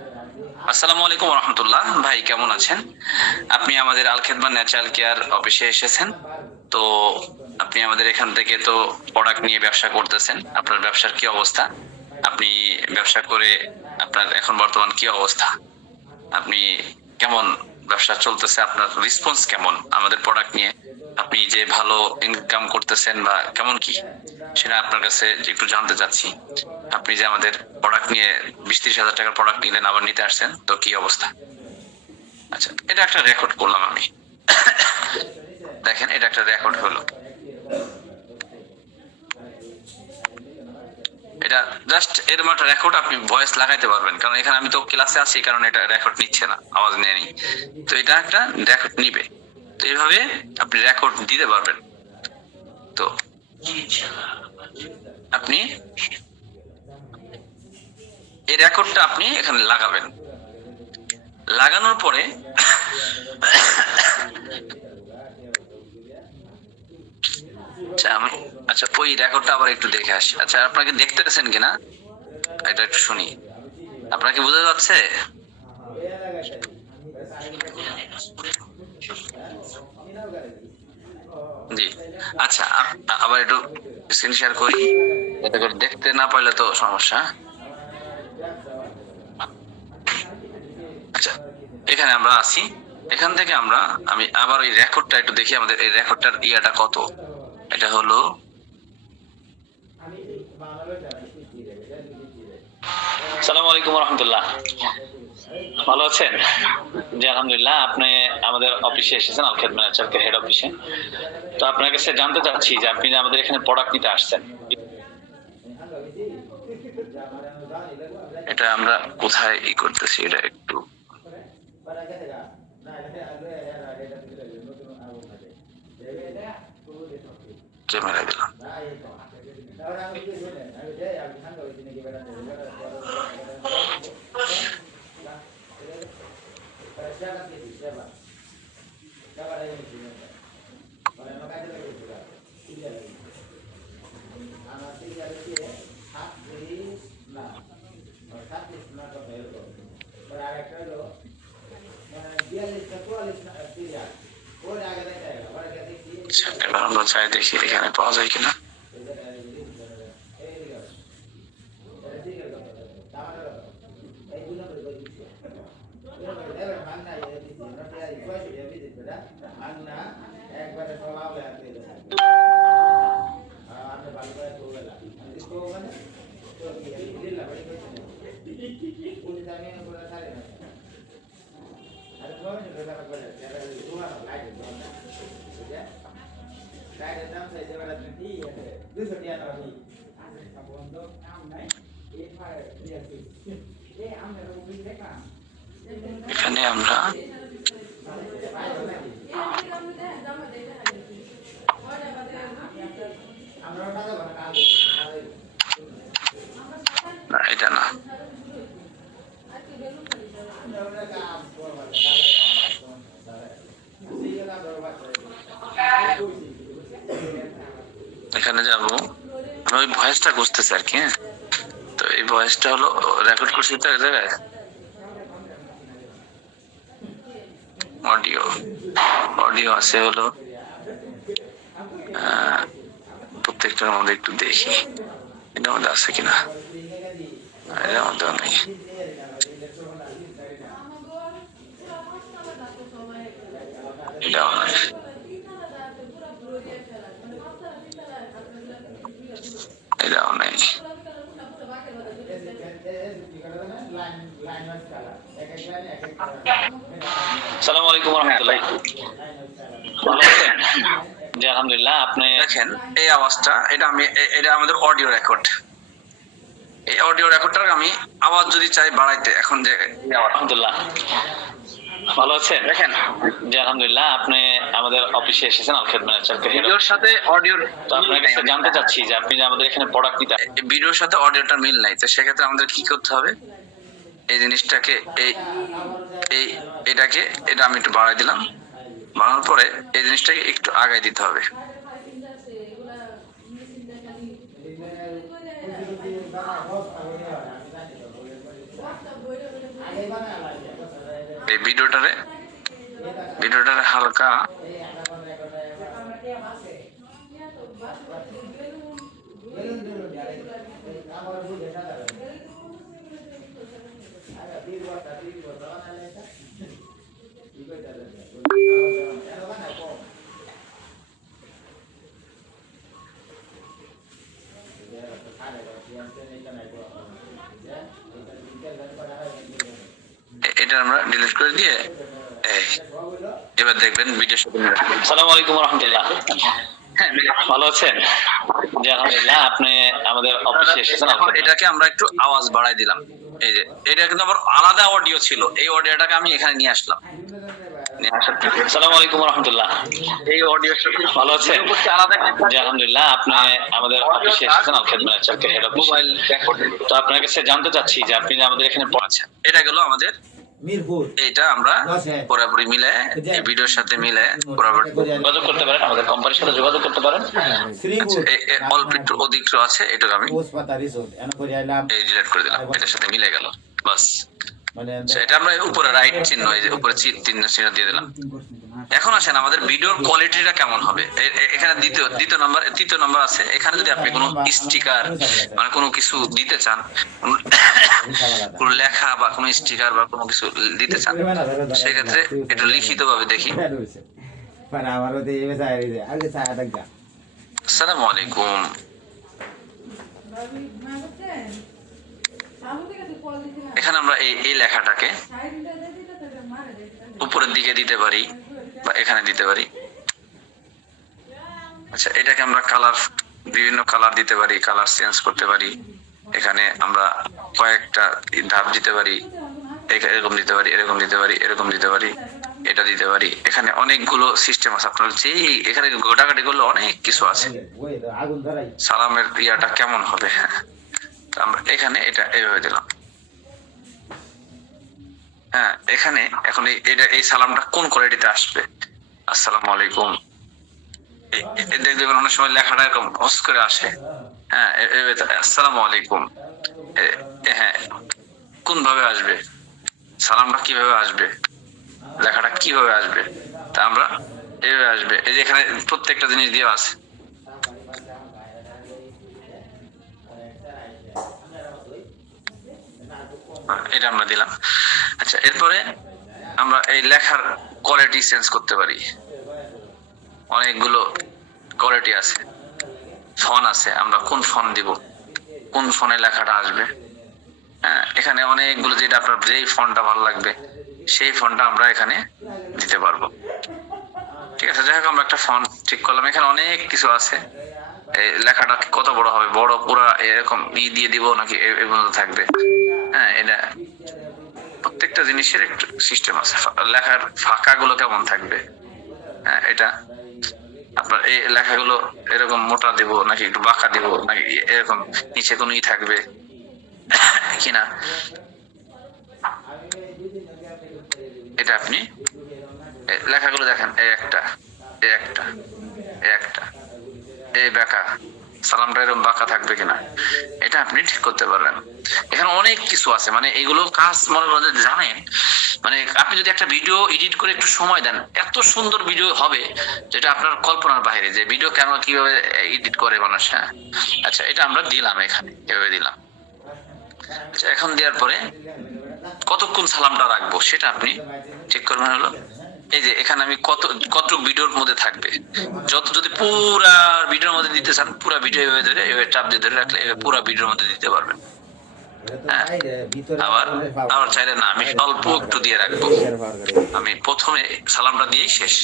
আসসালামু আলাইকুম ওয়া রাহমাতুল্লাহ। ভাই কেমন আছেন? আপনি আমাদের আল খেদমত ন্যাচারাল কেয়ার অফিসে এসেছেন। তো আপনি আমাদের এখান থেকে তো প্রোডাক্ট নিয়ে ব্যবসা করতেছেন, আপনার ব্যবসার কি অবস্থা? আপনি ব্যবসা করে আপনার এখন বর্তমান কি অবস্থা? আপনি কেমন ব্যবসা চলতেছে, আপনার রেসপন্স কেমন আমাদের প্রোডাক্ট নিয়ে? আপনি যে ভালো ইনকাম করতেছেন বা কেমন কি, সেটা আপনার কাছে একটু জানতে চাচ্ছি। আপনি যে আমাদের প্রোডাক্ট নিয়ে 20-30 হাজার টাকার প্রোডাক্ট নিলেন, আবার নিতে আসছেন, তো কি অবস্থা? আচ্ছা এটা একটা রেকর্ড করলাম আমি। দেখেন এটা একটা রেকর্ড হলো, এটা জাস্ট এরকম একটা রেকর্ড, আপনি ভয়েস লাগাইতে পারবেন, কারণ এখানে আমি তো ক্লাসে আছি, কারণ এটা রেকর্ড নিচ্ছে না, আওয়াজ নেয়নি, তো এটা একটা রেকর্ড নিবে। তো এইভাবে আপনি রেকর্ড দিতে পারবেন। তো আপনি এই রেকর্ডটা আপনি এখানে লাগাবেন। লাগানোর পরে আচ্ছা ওই রেকর্ডটা আবার একটু দেখে আসি। আচ্ছা আপনাকে দেখতেছেন কিনা এটা একটু শুনি, আপনাকে বোঝা যাচ্ছে? জি আচ্ছা, আবার একটু স্ক্রিন শেয়ার করি, এতে করে দেখতে না পারলে তো সমস্যা। আচ্ছা এখানে আমরা আছি, এখান থেকে আমি আবার ওই রেকর্ডটা একটু দেখি, আমাদের এই রেকর্ডটার ইয়াটা কত। এটা হলো আসসালামু আলাইকুম রহমতুল্লাহ, ভালো আছেন? জি আলহামদুলিল্লাহ। আপনি আমাদের অফিসে এসেছেন, আল খেদ ম্যানেজারকে হেড অফিসে। তো আপনার কাছে জানতে চাচ্ছি যে আপনি যে আমাদের এখানে প্রোডাক্ট নিতে আসছেন, এটা আমরা কোথায় করতেছি, এটা একটু ক্যামেরা দিলাম। এবার আমরা চাই দেখি এখানে পাওয়া যায় কিনা। এখানে আমরা না, এটা না, এখানে যাবো। আমি ওই ভয়েসটা খুঁজতেছি আর কি। হ্যাঁ, তো এই ভয়েসটা হলো রেকর্ড করছি তো এক জায়গায়, অডিও অডিও আছে হলো প্রত্যেকটার মধ্যে একটু দেখি এটার মধ্যে আছে কিনা। এটার মধ্যে নেই। এটাও নাই, এটাও নেই। আসসালামু আলাইকুম রহমতুল্লাহ, ভালো আছেন? জি আলহামদুলিল্লাহ। আপনি দেখেন এই আওয়াজটা, এটা আমাদের অডিও রেকর্ড। এই অডিও রেকর্ডটার আমি আওয়াজ যদি চাই বাড়াইতে, এখন যে আলহামদুলিল্লাহ, ভালো আছেন? দেখেন জি আলহামদুলিল্লাহ। আপনি আমাদের অফিসে এসেছেন, আল খেদ ম্যানেজারকে ভিডিওর সাথে অডিও। তো আপনার কাছে জানতে চাচ্ছি যে আপনি যে আমাদের এখানে প্রোডাক্ট নিতে, ভিডিওর সাথে অডিওটা মিল নাই, তো সেক্ষেত্রে আমাদের কি করতে হবে? এই জিনিসটাকে এটা আমি একটু বাড়াই দিলাম, বাড়ানোর পরে এই জিনিসটাকে একটু আগায় দিতে হবে। এই ভিডিওটারে হালকা এটা আমরা ডিলিট করে দিয়ে এবার দেখবেন ভিডিও সাথে। আসসালামু আলাইকুম রহমতুল্লাহ, ভালো আছেন? জি আলহামদুলিল্লাহ। আপনি আমাদের অফিসে এসেছেন। এটাকে আমরা একটু আওয়াজ বাড়াই দিলাম। এই যে এটা কিন্তু আবার আলাদা অডিও ছিল, এই অডিওটাকে আমি এখানে নিয়ে আসলাম। আসসালামু আলাইকুম রহমতুল্লাহ, এই অডিও ভালো আছেন? জি আলহামদুলিল্লাহ। আপনি আমাদের অফিসে এসেছেন, আল খেদ ম্যানেজারকে হেড অফিস। তো আপনার কাছে জানতে চাচ্ছি যে আপনি যে আমাদের এখানে পড়াচ্ছেন, এটা গেল আমাদের মিরপুর এটা আমরা পুরোপুরি মিলে এই ভিডিওর সাথে মিলে পুরোপুরি যোগাযোগ করতে পারেন, আমাদের কোম্পানির সাথে যোগাযোগ করতে পারেন। শ্রীপুর অল্প একটু অধিক আছে, এটুকু আমি পোস্টপাতা রিসোর্ট এনে করে আইলাম এই ডিলিট করে দিলাম, এটার সাথে মিলে গেল বাস। মানে আচ্ছা, এটা আমরা উপরে রাইট চিহ্ন, এই যে উপরে চিহ্ন দিয়ে দিলাম। এখন আসেন আমাদের ভিডিওর কোয়ালিটিটা কেমন হবে। এখানে তৃতীয় নাম্বার আছে। এখানে যদি আপনি কোনো স্টিকার মানে কোনো কিছু দিতে চান, কোনো লেখা বা কোনো স্টিকার বা কোনো কিছু দিতে চান, সেক্ষেত্রে এটা লিখিত ভাবে দেখি। মানে আমারও তো এই বেচা আগে চা দেখা আসসালামু আলাইকুম। এখানে আমরা এই লেখাটাকে উপরের দিকে দিতে পারি বা এখানে দিতে পারি। আচ্ছা, এটাকে আমরা বিভিন্ন কালার দিতে পারি, কালার চেঞ্জ করতে পারি। এখানে আমরা কয়েকটা ধাপ দিতে পারি, এরকম দিতে পারি, এরকম দিতে পারি, এরকম দিতে পারি, এটা দিতে পারি। এখানে অনেকগুলো সিস্টেম আছে। আপনার এখানে গোটাকাটি করলে অনেক কিছু আছে। আগুন ধরাই সালামের ইয়াটা কেমন হবে, আমরা এখানে এটা এইভাবে দিলাম। হ্যাঁ, এখানে এখন এই সালামটা কোন কোয়ালিটিতে আসবে? আসসালামু আলাইকুম। দেখবেন অনেক সময় লেখাটা এরকম হস করে আসে। হ্যাঁ, আসসালামু আলাইকুম। হ্যাঁ, কোন ভাবে আসবে, সালামটা কিভাবে আসবে, লেখাটা কিভাবে আসবে, তা আমরা এইভাবে আসবে। এই যে এখানে প্রত্যেকটা জিনিস দিয়ে আছে। এটা আমরা দিলাম। আচ্ছা, এরপরে আমরা এই লেখার কোয়ালিটি চেঞ্জ করতে পারি। অনেকগুলো কোয়ালিটি আছে, ফন্ট আছে। আমরা কোন ফন্ট দিব, কোন ফন্টে লেখাটা আসবে। হ্যাঁ, এখানে অনেকগুলো, যেটা আপনার যেই ফন্টটা ভালো লাগবে সেই ফন্টটা আমরা এখানে দিতে পারবো। ঠিক আছে, যাই হোক আমরা একটা ফন্ট ঠিক করলাম। এখানে অনেক কিছু আছে। এই লেখাটা কত বড় হবে, বড় পুরা এরকম দিয়ে দিব নাকি এই পর্যন্ত থাকবে। হ্যাঁ, এটা প্রত্যেকটা জিনিসের একটু সিস্টেম আছে। লেখার ফাঁকা গুলো কেমন থাকবে, হ্যাঁ, এটা আপনার এই লেখাগুলো এরকম মোটা দিব নাকি একটু বাঁকা দিব নাকি এরকম নিচে কোনো থাকবে কিনা, এটা আপনি লেখাগুলো দেখেন। এই বাঁকা সালামটা এরকম বাঁকা থাকবে কিনা, এটা আপনি ঠিক করতে পারবেন। এখানে অনেক কিছু আছে, মানে এগুলো কাজ মনে করেন জানেন। মানে আপনি যদি একটা ভিডিও এডিট করে একটু সময় দেন, এত সুন্দর ভিডিও হবে যেটা আপনার কল্পনার বাইরে, যে ভিডিও কেমন কিভাবে এডিট করে মানুষ। হ্যাঁ, আচ্ছা, এটা আমরা দিলাম, এখানে এভাবে দিলাম। আচ্ছা, এখন দেওয়ার পরে কতক্ষণ সালামটা রাখবো সেটা আপনি ঠিক করবেন। হলো এই যে এখানে আমি কতটুকু ভিডিওর মধ্যে থাকবে, যদি পুরা ভিডিওর মধ্যে দিতে চান, পুরা ভিডিও এভাবে ধরে এভাবে চাপ দিয়ে ধরে রাখলে পুরা ভিডিওর মধ্যে দিতে পারবেন। আবার চাইলে না, আমি অল্প একটু দিয়ে রাখবো। আমি প্রথমে সালামটা দিয়েই শেষ,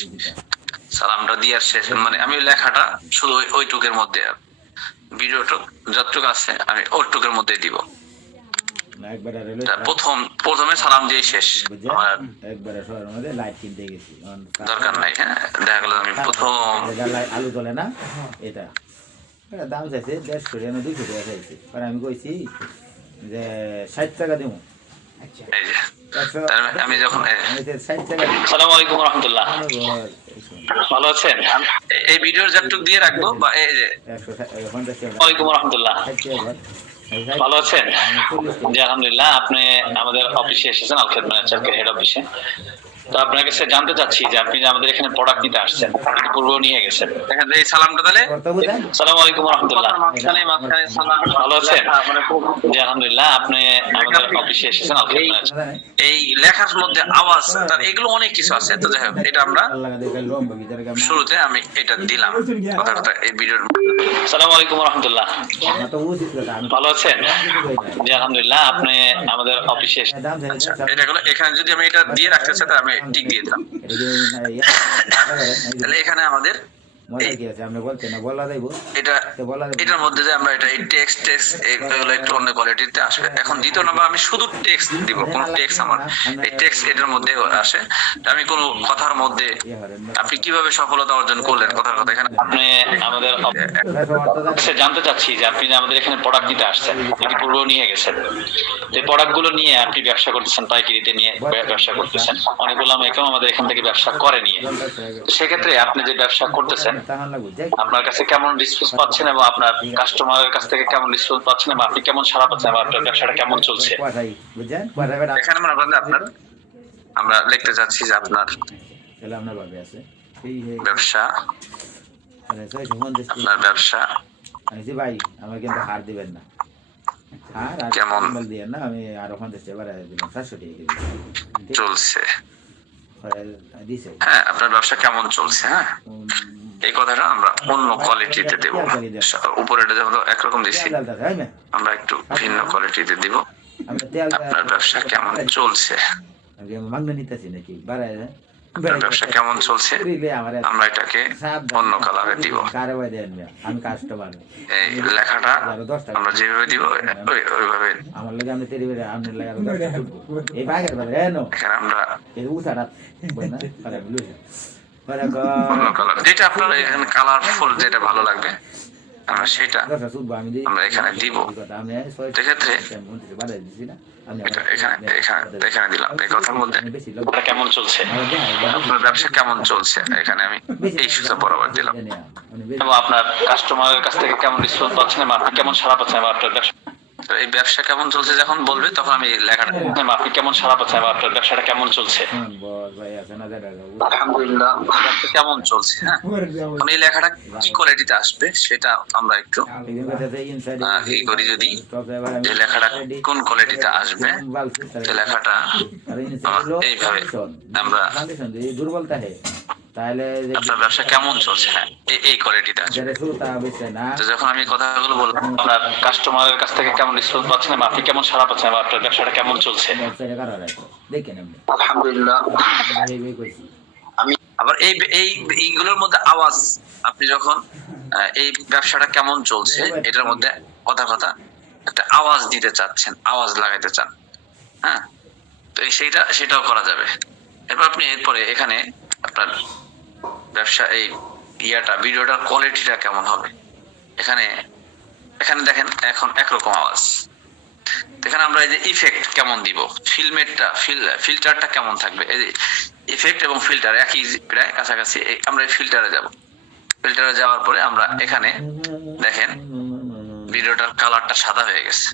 সালামটা দিয়ে শেষ, মানে আমি লেখাটা শুধু ওইটুকের মধ্যে, ভিডিওটা যতটুকু আছে আমি ওইটুকের মধ্যে দিব। প্রথমে সালাম দিয়ে শেষ, আমার দরকার নাই। হ্যাঁ, দেখা গেল আমি প্রথম আলু চলে না, এটা দাম চাইছে 150 না 200 টাকা চাইছে, আর আমি কইছি যে 60 টাকা দেবো। এই যে আমি যখন 60 টাকা। আসসালামু আলাইকুম ওয়া রাহমাতুল্লাহ। ভালো আছেন? এই ভিডিওর যতটুকু দিয়ে রাখবো, বা এই যে ওয়ালাইকুম ওয়া রাহমাতুল্লাহ। ভালো আছেন? জি আলহামদুলিল্লাহ। আপনি আমাদের অফিসে এসেছেন, আল খেদ ম্যানেজারকে হেড অফিসে। তো আপনার কাছে জানতে চাচ্ছি যে আপনি যে আমাদের এখানে প্রোডাক্ট নিতে আসছেন, পূর্ব নিয়ে গেছেন। দেখেন এই সালামটা তাহলে। আসসালামু আলাইকুম ওয়া রাহমাতুল্লাহ। ভালো আছেন? জি আলহামদুলিল্লাহ। আপনি আমাদের অফিসে এসেছেন, আল খেদ ম্যানেজার। এই লেখার মধ্যে আওয়াজ, তার এগুলো অনেক কিছু আছে। তো যাই হোক, এটা আমরা শুরুতে আমি এটা দিলাম কথাটা এই ভিডিওর। আসসালামু আলাইকুম ওয়া রাহমাতুল্লাহ। ভালো আছেন? জি আলহামদুলিল্লাহ। আপনি আমাদের অফিসে এসেছেন। আচ্ছা, এটা হলো, এখানে যদি আমি এটা দিয়ে রাখতে চাই তাহলে আমি টিক দিয়ে দিলাম। তাহলে এখানে আমাদের মজা কি আছে আপনি বলছেন না বলা যাইবো এটা তো বলা যাইবো এটার মধ্যে যে আমরা এটা এই টেক্সট এগুলো একটু অন্য কোয়ালিটিতে আসবে। এখন দ্বিতীয় নাম্বার আমি শুধু টেক্সট দিব, কোন টেক্সট আমার এই টেক্সট এটার মধ্যে আসে। আমি কোন কথার মধ্যে আপনি কিভাবে সফলতা অর্জন করলেন কথার কথা এখানে আপনি আমাদের জানতে চাচ্ছি যে আপনি যে আমাদের এখানে প্রোডাক্ট নিতে আসছেন, আপনি পূর্ব নিয়ে গেছেন, এই প্রোডাক্ট গুলো নিয়ে আপনি ব্যবসা করতেছেন, পাইকারিতে নিয়ে ব্যবসা করতেছেন, অনেকগুলো এরকম আমাদের এখান থেকে ব্যবসা করে নিয়ে। সেক্ষেত্রে আপনি যে ব্যবসা করতেছেন আপনার কাছে কেমন রেসপন্স পাচ্ছেন এবং আপনার কাস্টমারের কাছ থেকে কেমন রেসপন্স পাচ্ছেন এবং আপনি কেমন সাড়া পাচ্ছেন এবং আপনার ব্যবসাটা কেমন চলছে। বুঝছেন এখানে আমরা লিখতে চাচ্ছি যে আপনার আছে ব্যবসা, আপনার ব্যবসা আমি ভাই আমাকে কিন্তু হার দিবেন না, হার আর কেমন দিয়ে না, আমি আরো 50 টাকা বাড়ায় দিলাম 700 টাকা চলছে। দিছে হ্যাঁ, আপনার ব্যবসা কেমন চলছে। হ্যাঁ, এই কথাটা আমরা অন্য কোয়ালিটিতে দেব। উপরেটা যেমন একরকম দিছি, আমরা একটু ভিন্ন কোয়ালিটিতে দিব। আপনার ব্যবসা কেমন চলছে, মাগনা নিতেছি নাকি বাড়ায় আপনার ব্যবসা কেমন চলছে, আমরা এটাকে অন্য কালারে দিব। আমি কাস্টমার এই লেখাটা আমরা যেভাবে দিব ওইভাবে আমার লাগে আমি তেরি বেরে আপনার লাগে আরো 10 টাকা এই বাগের বারে এনো এখানে আমরা এই উসাটা বল না আরে বুঝছ অন্য কালার যেটা আপনার এখানে কালারফুল যেটা ভালো লাগবে আমরা সেটা আমরা এখানে দিব। সেক্ষেত্রে এখানে দিলাম এই কথার মধ্যে কেমন চলছে, আপনার ব্যবসা কেমন চলছে, এখানে আমি এই সুতা বরাবর দিলাম এবং আপনার কাস্টমারের কাছ থেকে কেমন রেসপন্স পাচ্ছেন এবং আপনি কেমন সাড়া পাচ্ছেন এবং আপনার ব্যবসা এই ব্যবসা কেমন চলছে যখন বলবে তখন আমি লেখাটা আপনি কেমন সাড়া পাচ্ছেন এবং আপনার ব্যবসাটা কেমন চলছে। আলহামদুলিল্লাহ, ব্যবসা কেমন চলছে। হ্যাঁ, এই লেখাটা কি কোয়ালিটিতে আসবে সেটা আমরা একটু কি করি, যদি যে লেখাটা কোন কোয়ালিটিতে আসবে সেই লেখাটা এইভাবে আমরা দুর্বলতা তাহলে আপনার ব্যবসা কেমন চলছে। হ্যাঁ, এই কোয়ালিটিটা তো যখন আমি কথাগুলো বললাম আপনার কাস্টমারের কাছ থেকে কেমন রেসপন্স পাচ্ছেন এবং আপনি কেমন সাড়া পাচ্ছেন এবং আপনার ব্যবসাটা কেমন চলছে। আলহামদুলিল্লাহ, আমি আবার এইগুলোর মধ্যে আওয়াজ আপনি যখন এই ব্যবসাটা কেমন চলছে এটার মধ্যে কথা একটা আওয়াজ দিতে চাচ্ছেন, আওয়াজ লাগাইতে চান। হ্যাঁ, তো সেটাও করা যাবে। এরপর আপনি এরপরে এখানে আপনার ব্যবসা এই ভিডিওটার কোয়ালিটিটা কেমন হবে এখানে দেখেন এখন একরকম আওয়াজ। এখানে আমরা এই যে ইফেক্ট কেমন দিব, ফিল্টারটা কেমন থাকবে, এই ইফেক্ট এবং ফিল্টার একই প্রায় কাছাকাছি। আমরা এই ফিল্টারে যাওয়ার পরে আমরা এখানে দেখেন ভিডিওটার কালারটা সাদা হয়ে গেছে,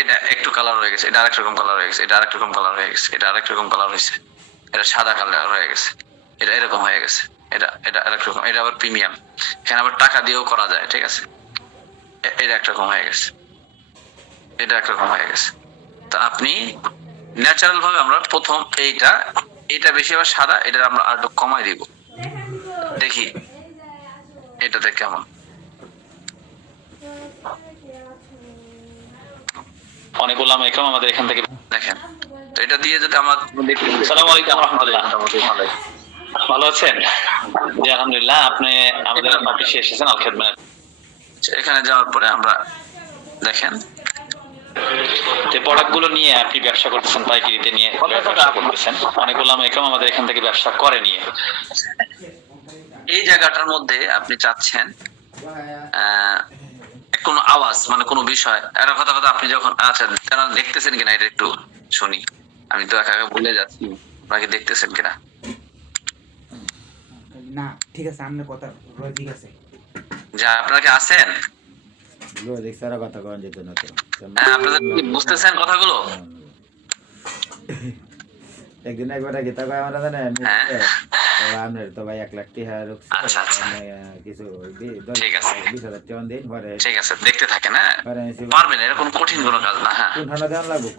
এটা একটু কালার হয়ে গেছে, এটা আরেক রকম কালার হয়ে গেছে, এটা আরেক রকম কালার হয়ে গেছে, এটা আরেক রকম কালার হয়েছে, এটা সাদা কালার হয়ে গেছে, এটা এরকম হয়ে গেছে, এটা আরেক রকম, এটা আবার প্রিমিয়াম, এখানে আবার টাকা দিয়েও করা যায়। ঠিক আছে, এটা একরকম হয়ে গেছে, এটা একরকম হয়ে গেছে। তা আপনি ন্যাচারাল ভাবে আমরা প্রথম এইটা বেশি আবার সাদা, এটা আমরা আর একটু কমাই দিব, দেখি এটাতে কেমন। অনেক ওলামা একরাম আমাদের এখান থেকে দেখেন, তো এটা দিয়ে যদি আমার আসসালামু আলাইকুম ওয়া রাহমাতুল্লাহ, ভালো আছেন? জি আলহামদুলিল্লাহ, আপনি আমাদের অফিসে এসেছেন আল খেদমত। এখানে যাওয়ার পরে আমরা দেখেন যে প্রোডাক্ট গুলো নিয়ে আপনি ব্যবসা করতেছেন, পাইকারিতে নিয়ে ব্যবসা করতেছেন, অনেক ওলামা একরাম আমাদের এখান থেকে ব্যবসা করে নিয়ে। এই জায়গাটার মধ্যে আপনি চাচ্ছেন কোনো আওয়াজ মানে কোনো বিষয় এর কথা আপনি যখন তারা দেখতেছেন কিনা এটা একটু শুনি। আমি তো একা ভুলে যাচ্ছি, আপনাকে দেখতেছেন কিনা। না ঠিক আছে, আপনার কথা ঠিক আছে। যা আপনারা কি আছেন? কথা কন যেত না তো। হ্যাঁ, আপনারা কি বুঝতেছেন কথাগুলো? একদিন একবার গীতা কয় আমরা জানেন আপনার তো ভাই 1 লাখ টাকা আচ্ছা কিছু ঠিক আছে 20,000 টাকা দিন পরে। ঠিক আছে, দেখতে থাকেন। হ্যাঁ, পারবেন, এরকম কঠিন কোনো কাজ না। হ্যাঁ, কোন হানা দেন লাগবে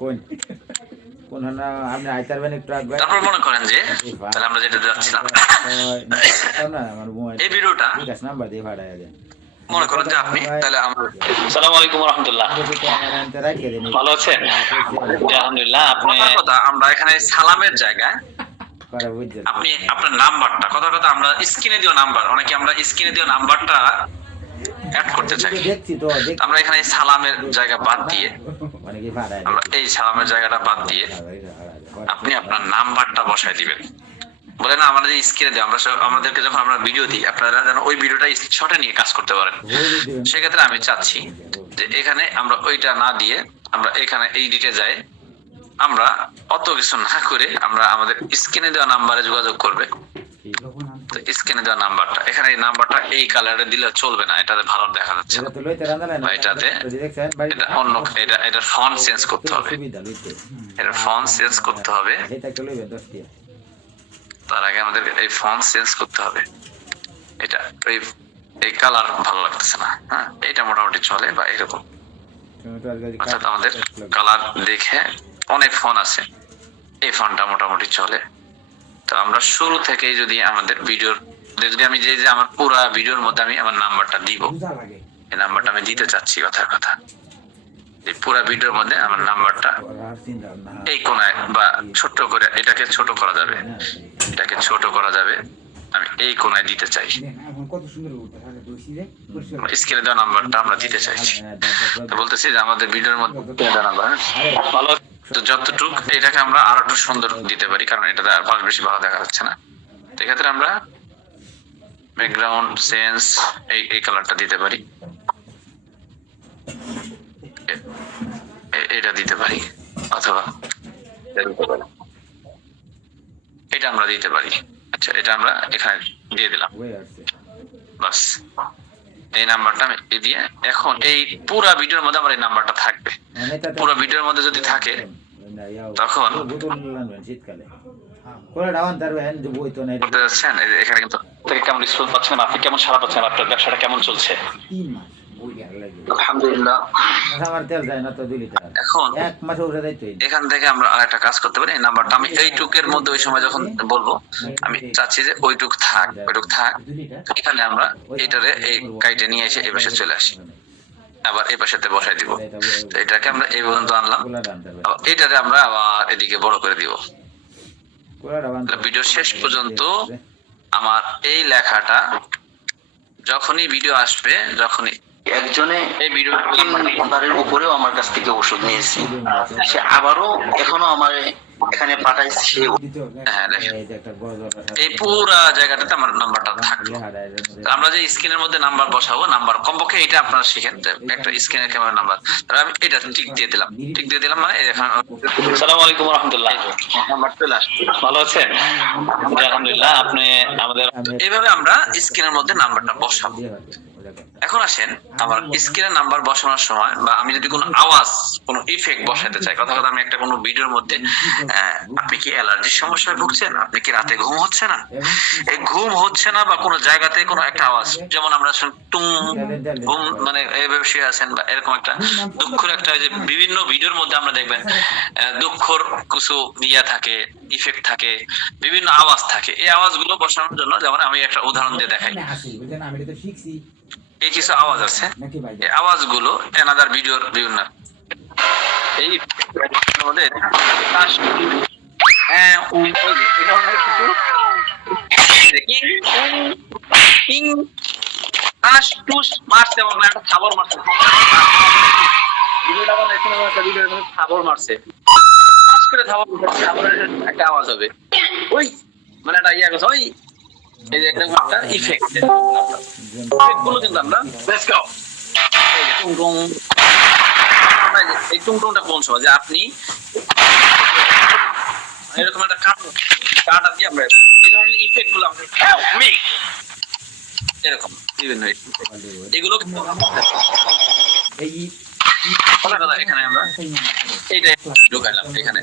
কোন হানা আপনি আইতারবেন একটু আগে। তারপর মনে করেন যে তাহলে আমরা যেটা যাচ্ছিলাম না আমার মোবাইল এই ভিডিওটা ঠিক আছে নাম্বার দিয়ে ভাড়ায় দেন। মনে করেন যে আপনি তাহলে আসসালামু আলাইকুম ওয়া রাহমাতুল্লাহ, ভালো আছেন? জি আলহামদুলিল্লাহ, আপনি আমরা এখানে সালামের জায়গায় করে বুঝছেন আপনি আপনার নাম্বারটা, কথা আমরা স্ক্রিনে দিও নাম্বার, অনেকে আমরা স্ক্রিনে দিও নাম্বারটা অ্যাড করতে চাই। দেখছি তো আমরা এখানে এই সালামের জায়গা বাদ দিয়ে, অনেকে ভাড়ায় আমরা এই সালামের জায়গাটা বাদ দিয়ে আপনি আপনার নাম্বারটা বসায় দিবেন। বলে না আমাদের স্ক্রিনে দেয়, আমরা আমাদেরকে যখন আমরা ভিডিও দিই আপনারা যেন ওই ভিডিওটা শর্টে নিয়ে কাজ করতে পারেন। সেক্ষেত্রে আমি চাচ্ছি যে এখানে আমরা ওইটা না দিয়ে আমরা এখানে এই ডিটে যাই, আমরা অত কিছু না করে আমরা আমাদের স্ক্রিনে দেওয়া নাম্বারে যোগাযোগ করবে। তো স্ক্রিনে দেওয়া নাম্বারটা, এখানে এই নাম্বারটা এই কালারে দিলে চলবে না, এটাতে ভালো দেখা যাচ্ছে না, বা এটাতে এটা অন্য এটা ফন্ট চেঞ্জ করতে হবে, এটা ফন্ট চেঞ্জ করতে হবে। তার আগে আমাদের এই ফন্ট চেঞ্জ করতে হবে। এটা এই কালার ভালো লাগতেছে না, হ্যাঁ এটা মোটামুটি চলে বা এরকম, অর্থাৎ আমাদের কালার দেখে অনেক ফন্ট আছে, এই ফন্টটা মোটামুটি চলে। তো আমরা শুরু থেকেই যদি আমাদের ভিডিওর যদি আমি যে আমার পুরো ভিডিওর মধ্যে আমি আমার নাম্বারটা দিব, এই নাম্বারটা আমি দিতে চাচ্ছি, কথার কথা এই পুরো ভিডিওর মধ্যে আমার নাম্বারটা এই কোনায় বা ছোট করে, এটাকে ছোট করা যাবে, এটাকে ছোট করা যাবে, আমি এই কোনায় দিতে চাই, স্ক্রিনে দেওয়া নাম্বারটা আমরা দিতে চাইছি। তো বলতেছি যে আমাদের ভিডিওর মধ্যে নাম্বার ভালো, তো যতটুক এটাকে আমরা আরো একটু সুন্দর দিতে পারি, কারণ এটাতে আর বেশি ভালো দেখা যাচ্ছে না। তো এক্ষেত্রে আমরা ব্যাকগ্রাউন্ড চেঞ্জ এই কালারটা দিতে পারি, এটা দিতে পারি, অথবা এটা আমরা দিতে পারি। আচ্ছা এটা আমরা এখানে দিয়ে দিলাম, বাস এই নাম্বারটা আমি দিয়ে, এখন এই পুরো ভিডিওর মধ্যে আমার এই নাম্বারটা থাকবে। পুরো ভিডিওর মধ্যে যদি থাকে তখন শীতকালে করে ডাউন তারবেন যে বই তো নাই বলতে যাচ্ছেন এখানে কিন্তু থেকে কেমন রেসপন্স পাচ্ছেন, আপনি কেমন সাড়া পাচ্ছেন, আপনার ব্যবসাটা কেমন চলছে? 3 মাস বই আর লাগে আলহামদুলিল্লাহ। আমার তেল যায় না তো 2 লিটার, এখন এক মাস উপরে যাইতো। এখান থেকে আমরা আরেকটা কাজ করতে পারি, এই নাম্বারটা আমি এইটুকের মধ্যে ওই সময় যখন বলবো আমি চাচ্ছি যে ওইটুক থাক, এখানে আমরা এটারে এই কাইটে নিয়ে এসে এই পাশে চলে আসি, আবার এই পাশেতে বসাই দিব। তো এটাকে আমরা এই পর্যন্ত আনলাম, এটারে আমরা আবার এদিকে বড় করে দিব। ভিডিও শেষ পর্যন্ত আমার এই লেখাটা যখনই ভিডিও আসবে, যখনই একজনে এই ভিডিও নাম্বারের উপরেও আমার কাছ থেকে ওষুধ নিয়েছি, সে আবারও এখনো আমার এখানে পাঠাইছে, সে হ্যাঁ দেখেন এই পুরা জায়গাটাতে আমার নাম্বারটা থাকলো। আমরা যে স্ক্রিনের মধ্যে নাম্বার বসাবো, নাম্বার কমপক্ষে এটা আপনারা শিখেন, একটা স্ক্রিনের ক্যামেরা নাম্বার, আমি এটা টিক দিয়ে দিলাম, টিক দিয়ে দিলাম মানে এখন আসসালামু আলাইকুম ওয়া রাহমাতুল্লাহ, নাম্বার চলে আসছে। ভালো আছেন? জি আলহামদুলিল্লাহ। আপনি আমাদের এইভাবে আমরা স্ক্রিনের মধ্যে নাম্বারটা বসাবো। এখন আসেন আমার স্ক্রিনে নাম্বার বসানোর সময়, বা আমি যদি কোনো আওয়াজ, কোনো ইফেক্ট বসাতে চাই, কথা আমি একটা কোনো ভিডিওর মধ্যে, আপনি কি অ্যালার্জির সমস্যায় ভুগছেন, আপনি কি রাতে ঘুম হচ্ছে না, এই ঘুম হচ্ছে না, বা কোনো জায়গাতে কোনো একটা আওয়াজ, যেমন আমরা টুং ঘুম মানে এইভাবে শুয়ে আছেন, বা এরকম একটা দুঃখের একটা, যে বিভিন্ন ভিডিওর মধ্যে আমরা দেখবেন দুঃখর কিছু ইয়া থাকে, ইফেক্ট থাকে, বিভিন্ন আওয়াজ থাকে, এই আওয়াজগুলো বসানোর জন্য, যেমন আমি একটা উদাহরণ দিয়ে দেখাই, এই কিছু আওয়াজ আছে, এই আওয়াজগুলো এনাদার ভিডিওর বিভিন্ন এই মধ্যে খাবার মারছে, খাবার মারছে একটা আওয়াজ হবে, ওই মানে একটা ইয়া কথা, ওই এই যে একটা ইফেক্ট গুলো কিন্তু আমরা এই টুংটুংটা কোন সময়, যে আপনি এরকম একটা কাটা দিয়ে আমরা এই ধরনের ইফেক্ট গুলো আমরা এরকম বিভিন্ন এগুলো এখানে আমরা এইটা ঢুকাইলাম, এখানে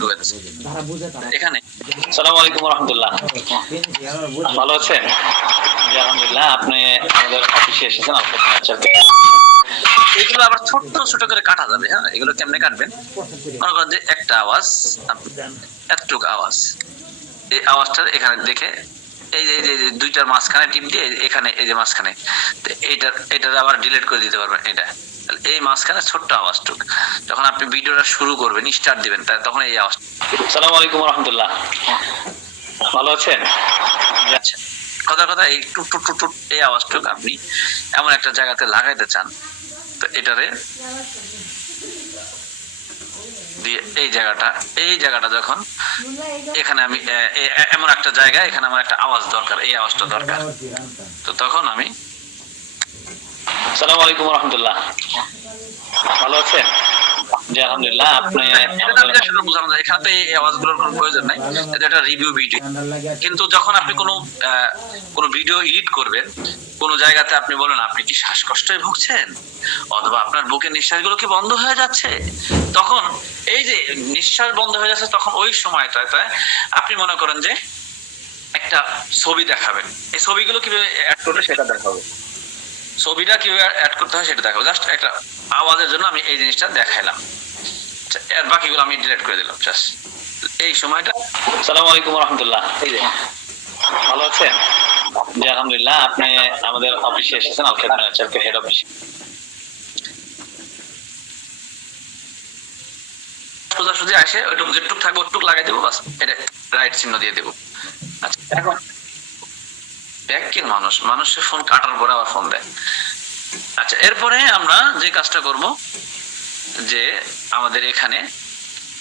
ঢুকাইতেছি এখানে। আসসালামু আলাইকুম ওয়া রাহমাতুল্লাহ, ভালো আছেন? জি আলহামদুলিল্লাহ। আপনি আমাদের অফিসে এসেছেন, এগুলো আবার ছোট্ট ছোট করে কাটা যাবে। হ্যাঁ, এগুলো কেমনে কাটবেন, মনে করেন যে একটা আওয়াজ, এতটুকু আওয়াজ, এই আওয়াজটা এখানে দেখে এই যে দুইটার মাঝখানে টিপ দিয়ে এখানে এই যে মাঝখানে, এইটার আবার ডিলিট করে দিতে পারবেন। এটা এই মাঝখানে ছোট্ট আওয়াজটুক যখন আপনি ভিডিওটা শুরু করবেন, স্টার্ট দিবেন, তখন এই আওয়াজ। আসসালামু আলাইকুম ওয়া রাহমাতুল্লাহ, ভালো আছেন? আচ্ছা, কথা এই টুক টুক টুক টুক এই আওয়াজটুক আপনি এমন একটা জায়গাতে লাগাইতে চান, তো এটারে দিয়ে এই জায়গাটা যখন এখানে আমি এমন একটা জায়গা, এখানে আমার একটা আওয়াজ দরকার, এই আওয়াজটা দরকার, তো তখন আমি আসসালামু আলাইকুম ওয়া রাহমাতুল্লাহ, ভালো আছেন? জি আলহামদুলিল্লাহ। আপনি বোঝানো যায় এখানে এই আওয়াজগুলোর কোনো প্রয়োজন নাই, এটা একটা রিভিউ ভিডিও। কিন্তু যখন আপনি কোনো ভিডিও এডিট করবেন, কোন জায়গাতে আপনি বলেন আপনি কি শ্বাসকষ্টে ভুগছেন অথবা আপনার বুকের নিঃশ্বাসগুলো কি বন্ধ হয়ে যাচ্ছে, তখন এই যে নিঃশ্বাস বন্ধ হয়ে যাচ্ছে, তখন ওই সময়টায় আপনি মনে করেন যে একটা ছবি দেখাবেন, এই ছবিগুলো কিভাবে অ্যাড করবে সেটা দেখাবো, ছবিটা কিভাবে অ্যাড করতে হয় সেটা দেখাবো। জাস্ট একটা আওয়াজের জন্য আমি এই জিনিসটা দেখাইলাম, এর বাকিগুলো আমি ডিলিট করে দিলাম। জাস্ট এই সময়টা। আসসালামু আলাইকুম ওয়া রাহমাতুল্লাহ, এই যে ভালো আছেন? জি আলহামদুলিল্লাহ। আপনি আমাদের অফিসে এসেছেন, আল খেদমত ম্যানেজারকে হেড অফিস। সোজাসুজি আসে ওইটুকু যেটুক থাকবে ওটুক লাগাই দেবো, বাস এটা রাইট চিহ্ন দিয়ে দেবো। আচ্ছা, এখন ব্যাককিন মানুষের ফোন কাটার পরে আবার ফোন দেয়। আচ্ছা, এরপরে আমরা যে কাজটা করব, যে আমাদের এখানে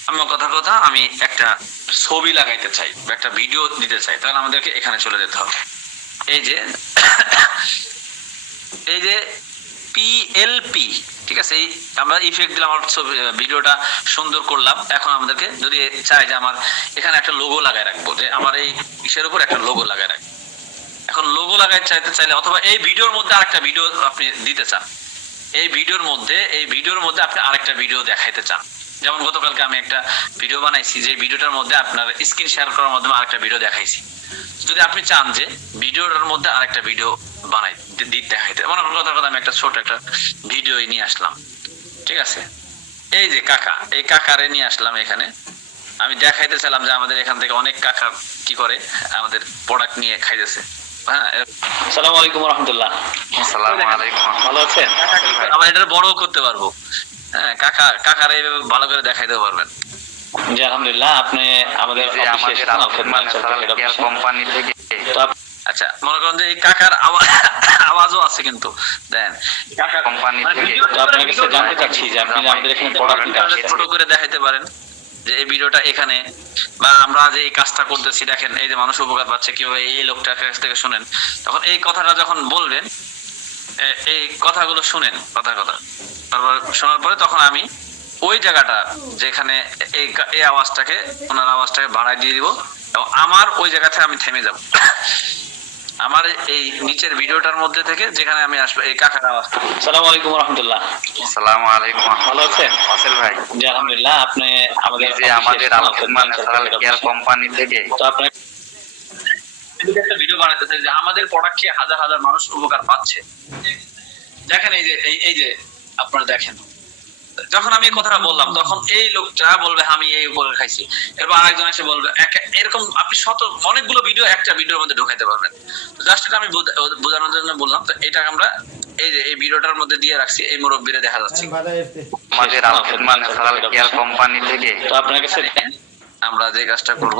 আমার কথা আমি একটা ছবি লাগাইতে চাই বা একটা ভিডিও দিতে চাই, তাহলে আমাদেরকে এখানে চলে যেতে হবে। এই যে পিএলপি, ঠিক আছে, এই আমরা ইফেক্ট দিলাম, আমার ভিডিওটা সুন্দর করলাম। এখন আমাদেরকে যদি চাই যে আমার এখানে একটা লোগো লাগাই রাখবো, যে আমার এই ইসের উপর একটা লোগো লাগাই রাখবো, এখন লোগো লাগাই চাইলে অথবা এই ভিডিওর মধ্যে আরেকটা ভিডিও আপনি দিতে চান, এই ভিডিওর মধ্যে আপনি আরেকটা ভিডিও দেখাইতে চান। যেমন গতকালকে আমি একটা ভিডিও বানাইছি, যে ভিডিওটার মধ্যে আপনার স্ক্রিন শেয়ার করার মাধ্যমে আরেকটা ভিডিও দেখাইছি। যদি আপনি চান যে ভিডিওটার মধ্যে আরেকটা ভিডিও বানাই দেখাইতে, মনে করেন কথা আমি একটা ছোট একটা ভিডিও নিয়ে আসলাম, ঠিক আছে, এই যে এই কাকারে নিয়ে আসলাম এখানে, আমি দেখাইতে চাইলাম যে আমাদের এখান থেকে অনেক কাকা কি করে আমাদের প্রোডাক্ট নিয়ে খাইতেছে। হ্যাঁ, আসসালামু আলাইকুম ওয়া রাহমাতুল্লাহ। আসসালামু আলাইকুম, ভালো আছেন? আমরা এটা বড় করতে পারবো। হ্যাঁ, কাকারে এইভাবে ভালো করে দেখাইতে পারবেন। জি আলহামদুলিল্লাহ। আপনি আমাদের কোম্পানি থেকে, আচ্ছা, মনে করেন যে এই কাকার আওয়াজও আছে, কিন্তু দেন কাকা কোম্পানি থেকে, তো আপনার কাছে জানতে চাচ্ছি যে আপনি আমাদের এখানে প্রোডাক্ট ছোট করে দেখাইতে পারেন, যে এই ভিডিওটা এখানে, বা আমরা যে এই কাজটা করতেছি, দেখেন এই যে মানুষ উপকার পাচ্ছে কিভাবে, এই লোকটার কাছ থেকে শুনেন, তখন এই কথাটা যখন বলবেন, এই কথাগুলো শুনেন, তারপর শোনার পরে তখন আমি ওই জায়গাটা যেখানে এই আওয়াজটাকে, ওনার আওয়াজটাকে বাড়াই দিয়ে দিব, এবং আমার ওই জায়গাতে আমি থেমে যাব। আমার এই নিচের ভিডিওটার মধ্যে থেকে যেখানে আমি আসবো এই কাকার আওয়াজ। আসসালামু আলাইকুম ওয়া রাহমাতুল্লাহ। আসসালামু আলাইকুম, ভালো আছেন? আসেল ভাই, জি আলহামদুলিল্লাহ। আপনি আমাদের আল খেদমত কেয়ার কোম্পানি থেকে, তো আপনি একটা ভিডিও বানাতে চাই যে আমাদের প্রোডাক্ট খেয়ে হাজার হাজার মানুষ উপকার পাচ্ছে। দেখেন এই যে আপনারা দেখেন, যখন আমি এই কথাটা বললাম, তখন এই লোকটা বলবে আমি এই উপকার খাইছি, এরপর আরেকজন এসে বলবে, এরকম আপনি অনেকগুলো ভিডিও একটা ভিডিওর মধ্যে ঢুকাইতে পারবেন। জাস্ট এটা আমি বোঝানোর জন্য বললাম। তো এটা আমরা এই যে এই ভিডিওটার মধ্যে দিয়ে রাখছি, এই মুরব্বিরে দেখা যাচ্ছে আমাদের আল খেদমত কেয়ার কোম্পানি থেকে। তো আপনার কাছে আমরা যে কাজটা করব,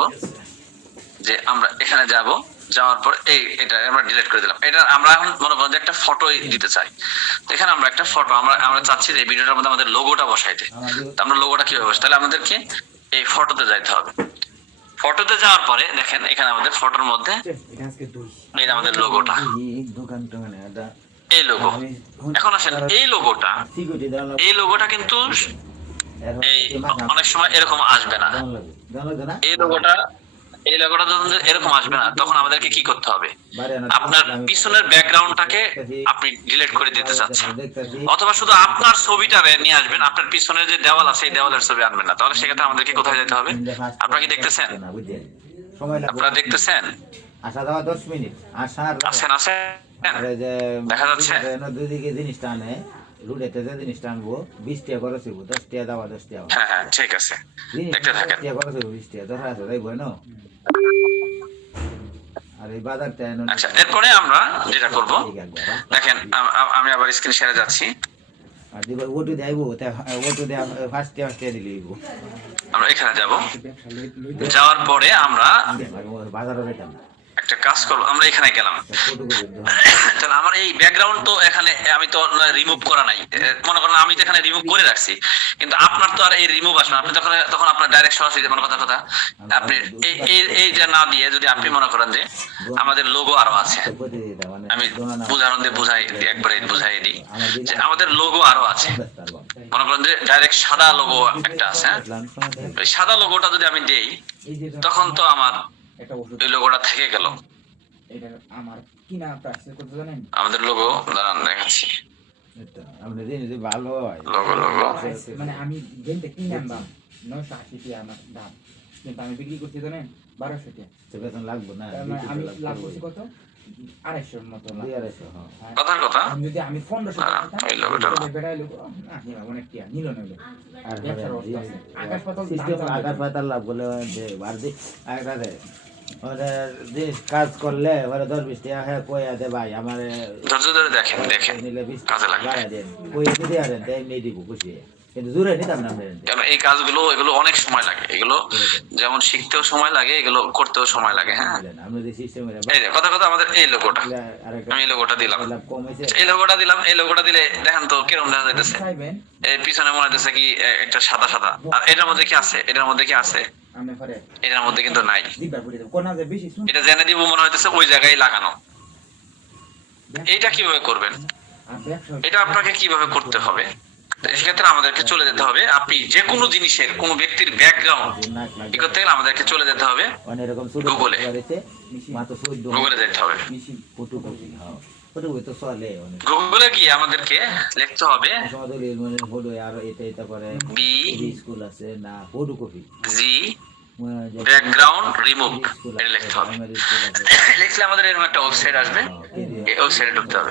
যে আমরা এখানে যাব, যাওয়ার পর এটা আমরা ডিলিট করে দিলাম। এটা আমরা এখন মনে করেন যে একটা ফটো দিতে চাই, তো এখানে আমরা একটা ফটো আমরা চাচ্ছি যে এই ভিডিওটার মধ্যে আমাদের লোগোটা বসাইতে। তো আমরা লোগোটা কিভাবে বসাই, তাহলে আমাদেরকে এই ফটোতে যাইতে হবে। ফটোতে যাওয়ার পরে দেখেন এখানে আমাদের ফটোর মধ্যে এই আমাদের লোগোটা, এই লোগো। এখন আসেন এই লোগোটা কিন্তু এই অনেক সময় এরকম আসবে না, এই লোগোটা যখন এরকম আসবে না, তখন আমাদেরকে কি করতে হবে, আপনার পিছনের ব্যাকগ্রাউন্ডটাকে আপনি ডিলিট করে দিতে চাচ্ছেন, অথবা শুধু আপনার ছবিটা নিয়ে আসবেন, আপনার পিছনের যে দেওয়াল আছে এই দেওয়ালের ছবি আনবেন না। তাহলে সেক্ষেত্রে আমাদেরকে কোথায় যেতে হবে? আপনারা কি দেখতেছেন? আপনারা দেখতেছেন? আসা যাওয়া 10 মিনিট, আসেন দেখা যাচ্ছে। দুদিকে জিনিস টানে, রুডেতে যে জিনিস টানবো 20 টাকা করে ছিল, 10 টাকা দাও, 10 টাকা। হ্যাঁ ঠিক আছে, দেখতে থাকেন। 20 টাকা করে ছিল, 20 টাকা ধরা আছে, তাই বই না। আর এই বাজারটা আচ্ছা, এরপরে আমরা যেটা করব, দেখেন আমি আবার স্ক্রিন শেয়ারে যাচ্ছি। আর দিব ওটু দেইবো, ওটু দে ফার্স্ট টাকা দিলেইবো। আমরা এখানে যাব, ব্যবসা লইতে যাওয়ার পরে আমরা বাজারও যেতাম না একটা কাজ করবো, আমরা এখানে গেলাম। তাহলে আমার এই ব্যাকগ্রাউন্ড তো এখানে আমি তো রিমুভ করা নাই, মনে করেন আমি তো এখানে রিমুভ করে রাখছি, কিন্তু আপনার তো আর এই রিমুভ আসবে না। আপনি তখন আপনার ডাইরেক্ট সরাসরি মনে কথা আপনি এইটা না দিয়ে যদি আপনি মনে করেন যে আমাদের লোগো আরো আছে, আমি উদাহরণ দিয়ে একবারে বুঝাই দিই যে আমাদের লোগো আরো আছে। মনে করেন যে ডাইরেক্ট সাদা লোগো একটা আছে, হ্যাঁ, ওই সাদা লোগোটা যদি আমি দেই এই যে তখন তো আমার একটা ওষুধ এই লোগোটা থেকে গেল। এটা আমার কিনা প্রাইস কত জানেন? আমাদের লোগো দাঁড়ান দেখাচ্ছি, আমরা জানি যে ভালো হয় লোগো মানে আমি গেমটা কিনে আনলাম 980 টাকা আমার দাম, কিন্তু আমি বিক্রি করছি জানেন 1200 টাকা। তো বেতন লাগবে না, তার মানে আমি লাভ করছি কত? 250 এর মতো লাভ। 250, হ্যাঁ। কথার কথা। আমি যদি আমি 1500 না, টাকা ওই লোগোটা না। বেড়াই লোক না নিবা অনেক টাকা নিল নেবে। আর ব্যবসার অবস্থা আছে। আকাশ পাতাল সিস্টেম আকার পাতাল লাভ বলে যে বাড়তি একটা রে ওরা যে কাজ করলে ওরা 10-20 টাকা হ্যাঁ কইয়া দে ভাই আমার ধৈর্য ধরে দেখেন নিলে 20 কাজে লাগবে। বাড়ায় দেন কইয়া দিতে আরেন তাই এমনি দিব খুশি, কিন্তু জোরে নিতাম না আমরা। কারণ এই কাজগুলো এগুলো অনেক সময় লাগে, এগুলো যেমন শিখতেও সময় লাগে, এগুলো করতেও সময় লাগে, হ্যাঁ। আমরা যে সিস্টেমে এই যে কথা আমাদের এই লোগোটা, আমি এই লোগোটা দিলাম, কম হয়েছে এই লোগোটা দিলাম। এই লোগোটা দিলে দেখেন তো কিরকম দেখা যাইতেছে, চাইবেন এই পিছনে মনে হইতেছে কি একটা সাদা সাদা, আর এটার মধ্যে কি আছে, এটার মধ্যে কি আছে, আমি পরে এটার মধ্যে কিন্তু নাই। দিবা করে দেব কোনা যে বেশি শুন এটা জেনে দিব মনে হইতেছে ওই জায়গায় লাগানো। এইটা কিভাবে করবেন, আর ব্যবসা এটা আপনাকে কিভাবে করতে হবে, সেক্ষেত্রে আমাদেরকে চলে যেতে হবে, আপনি যে কোনো জিনিসের কোনো ব্যক্তির ব্যাকগ্রাউন্ড কি করতে গেলে আমাদেরকে চলে যেতে হবে অনেক রকম ছোট গুগলে। করেছে মাত্র 14 গুগলে যেতে হবে। মিশি ফটোকপি, হ্যাঁ ফটোকপি তো চলে অনেক গুগলে গিয়ে আমাদেরকে লিখতে হবে আমাদের মানে হলো আর এটা করে বি স্কুল আছে না ফটোকপি জি ব্যাকগ্রাউন্ড রিমুভ, এটা লিখতে হবে। লিখলে আমাদের এরকম একটা ওয়েবসাইট আসবে, এই ওয়েবসাইটে ঢুকতে হবে।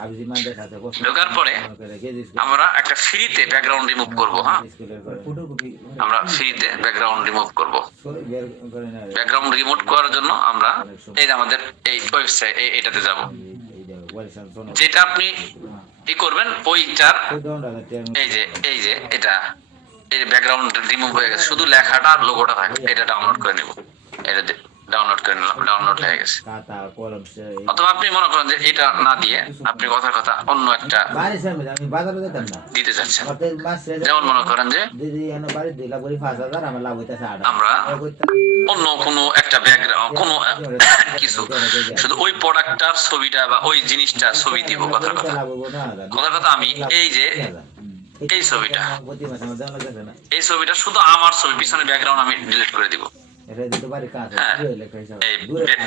ঢোকার পরে আমরা একটা ফ্রিতে ব্যাকগ্রাউন্ড রিমুভ করব, হ্যাঁ, ফটোকপি আমরা ফ্রিতে ব্যাকগ্রাউন্ড রিমুভ করব। ব্যাকগ্রাউন্ড রিমুভ করার জন্য আমরা এই যে আমাদের এই ওয়েবসাইট এটাতে যাব, যেটা আপনি কি করবেন ওইটার এই যে এটা এই ব্যাকগ্রাউন্ড রিমুভ হয়ে গেছে, শুধু লেখাটা আর লোগোটা থাকবে। এটা ডাউনলোড করে নিব, এটা ডাউনলোড করে নিলাম, ডাউনলোড হয়ে গেছে। অথবা আপনি মনে করেন যে এটা না দিয়ে আপনি কথার কথা অন্য একটা আমি বাজারে যেতাম না দিতে চাচ্ছেন, আমাদের মাসে যেমন মনে করেন যে দিদি এনে বাড়ি 2 লাখ করে 5000 আমার লাভ হইতাছে 8 আমরা অন্য কোনো একটা ব্যাকগ্রাউন্ড কোনো কিছু শুধু ওই প্রোডাক্টটার ছবিটা বা ওই জিনিসটা ছবি দিব। কথার কথা আমি এই যে এই ছবিটা এই ছবিটা শুধু আমার ছবি, পিছনের ব্যাকগ্রাউন্ড আমি ডিলিট করে দিব। হ্যাঁ, এই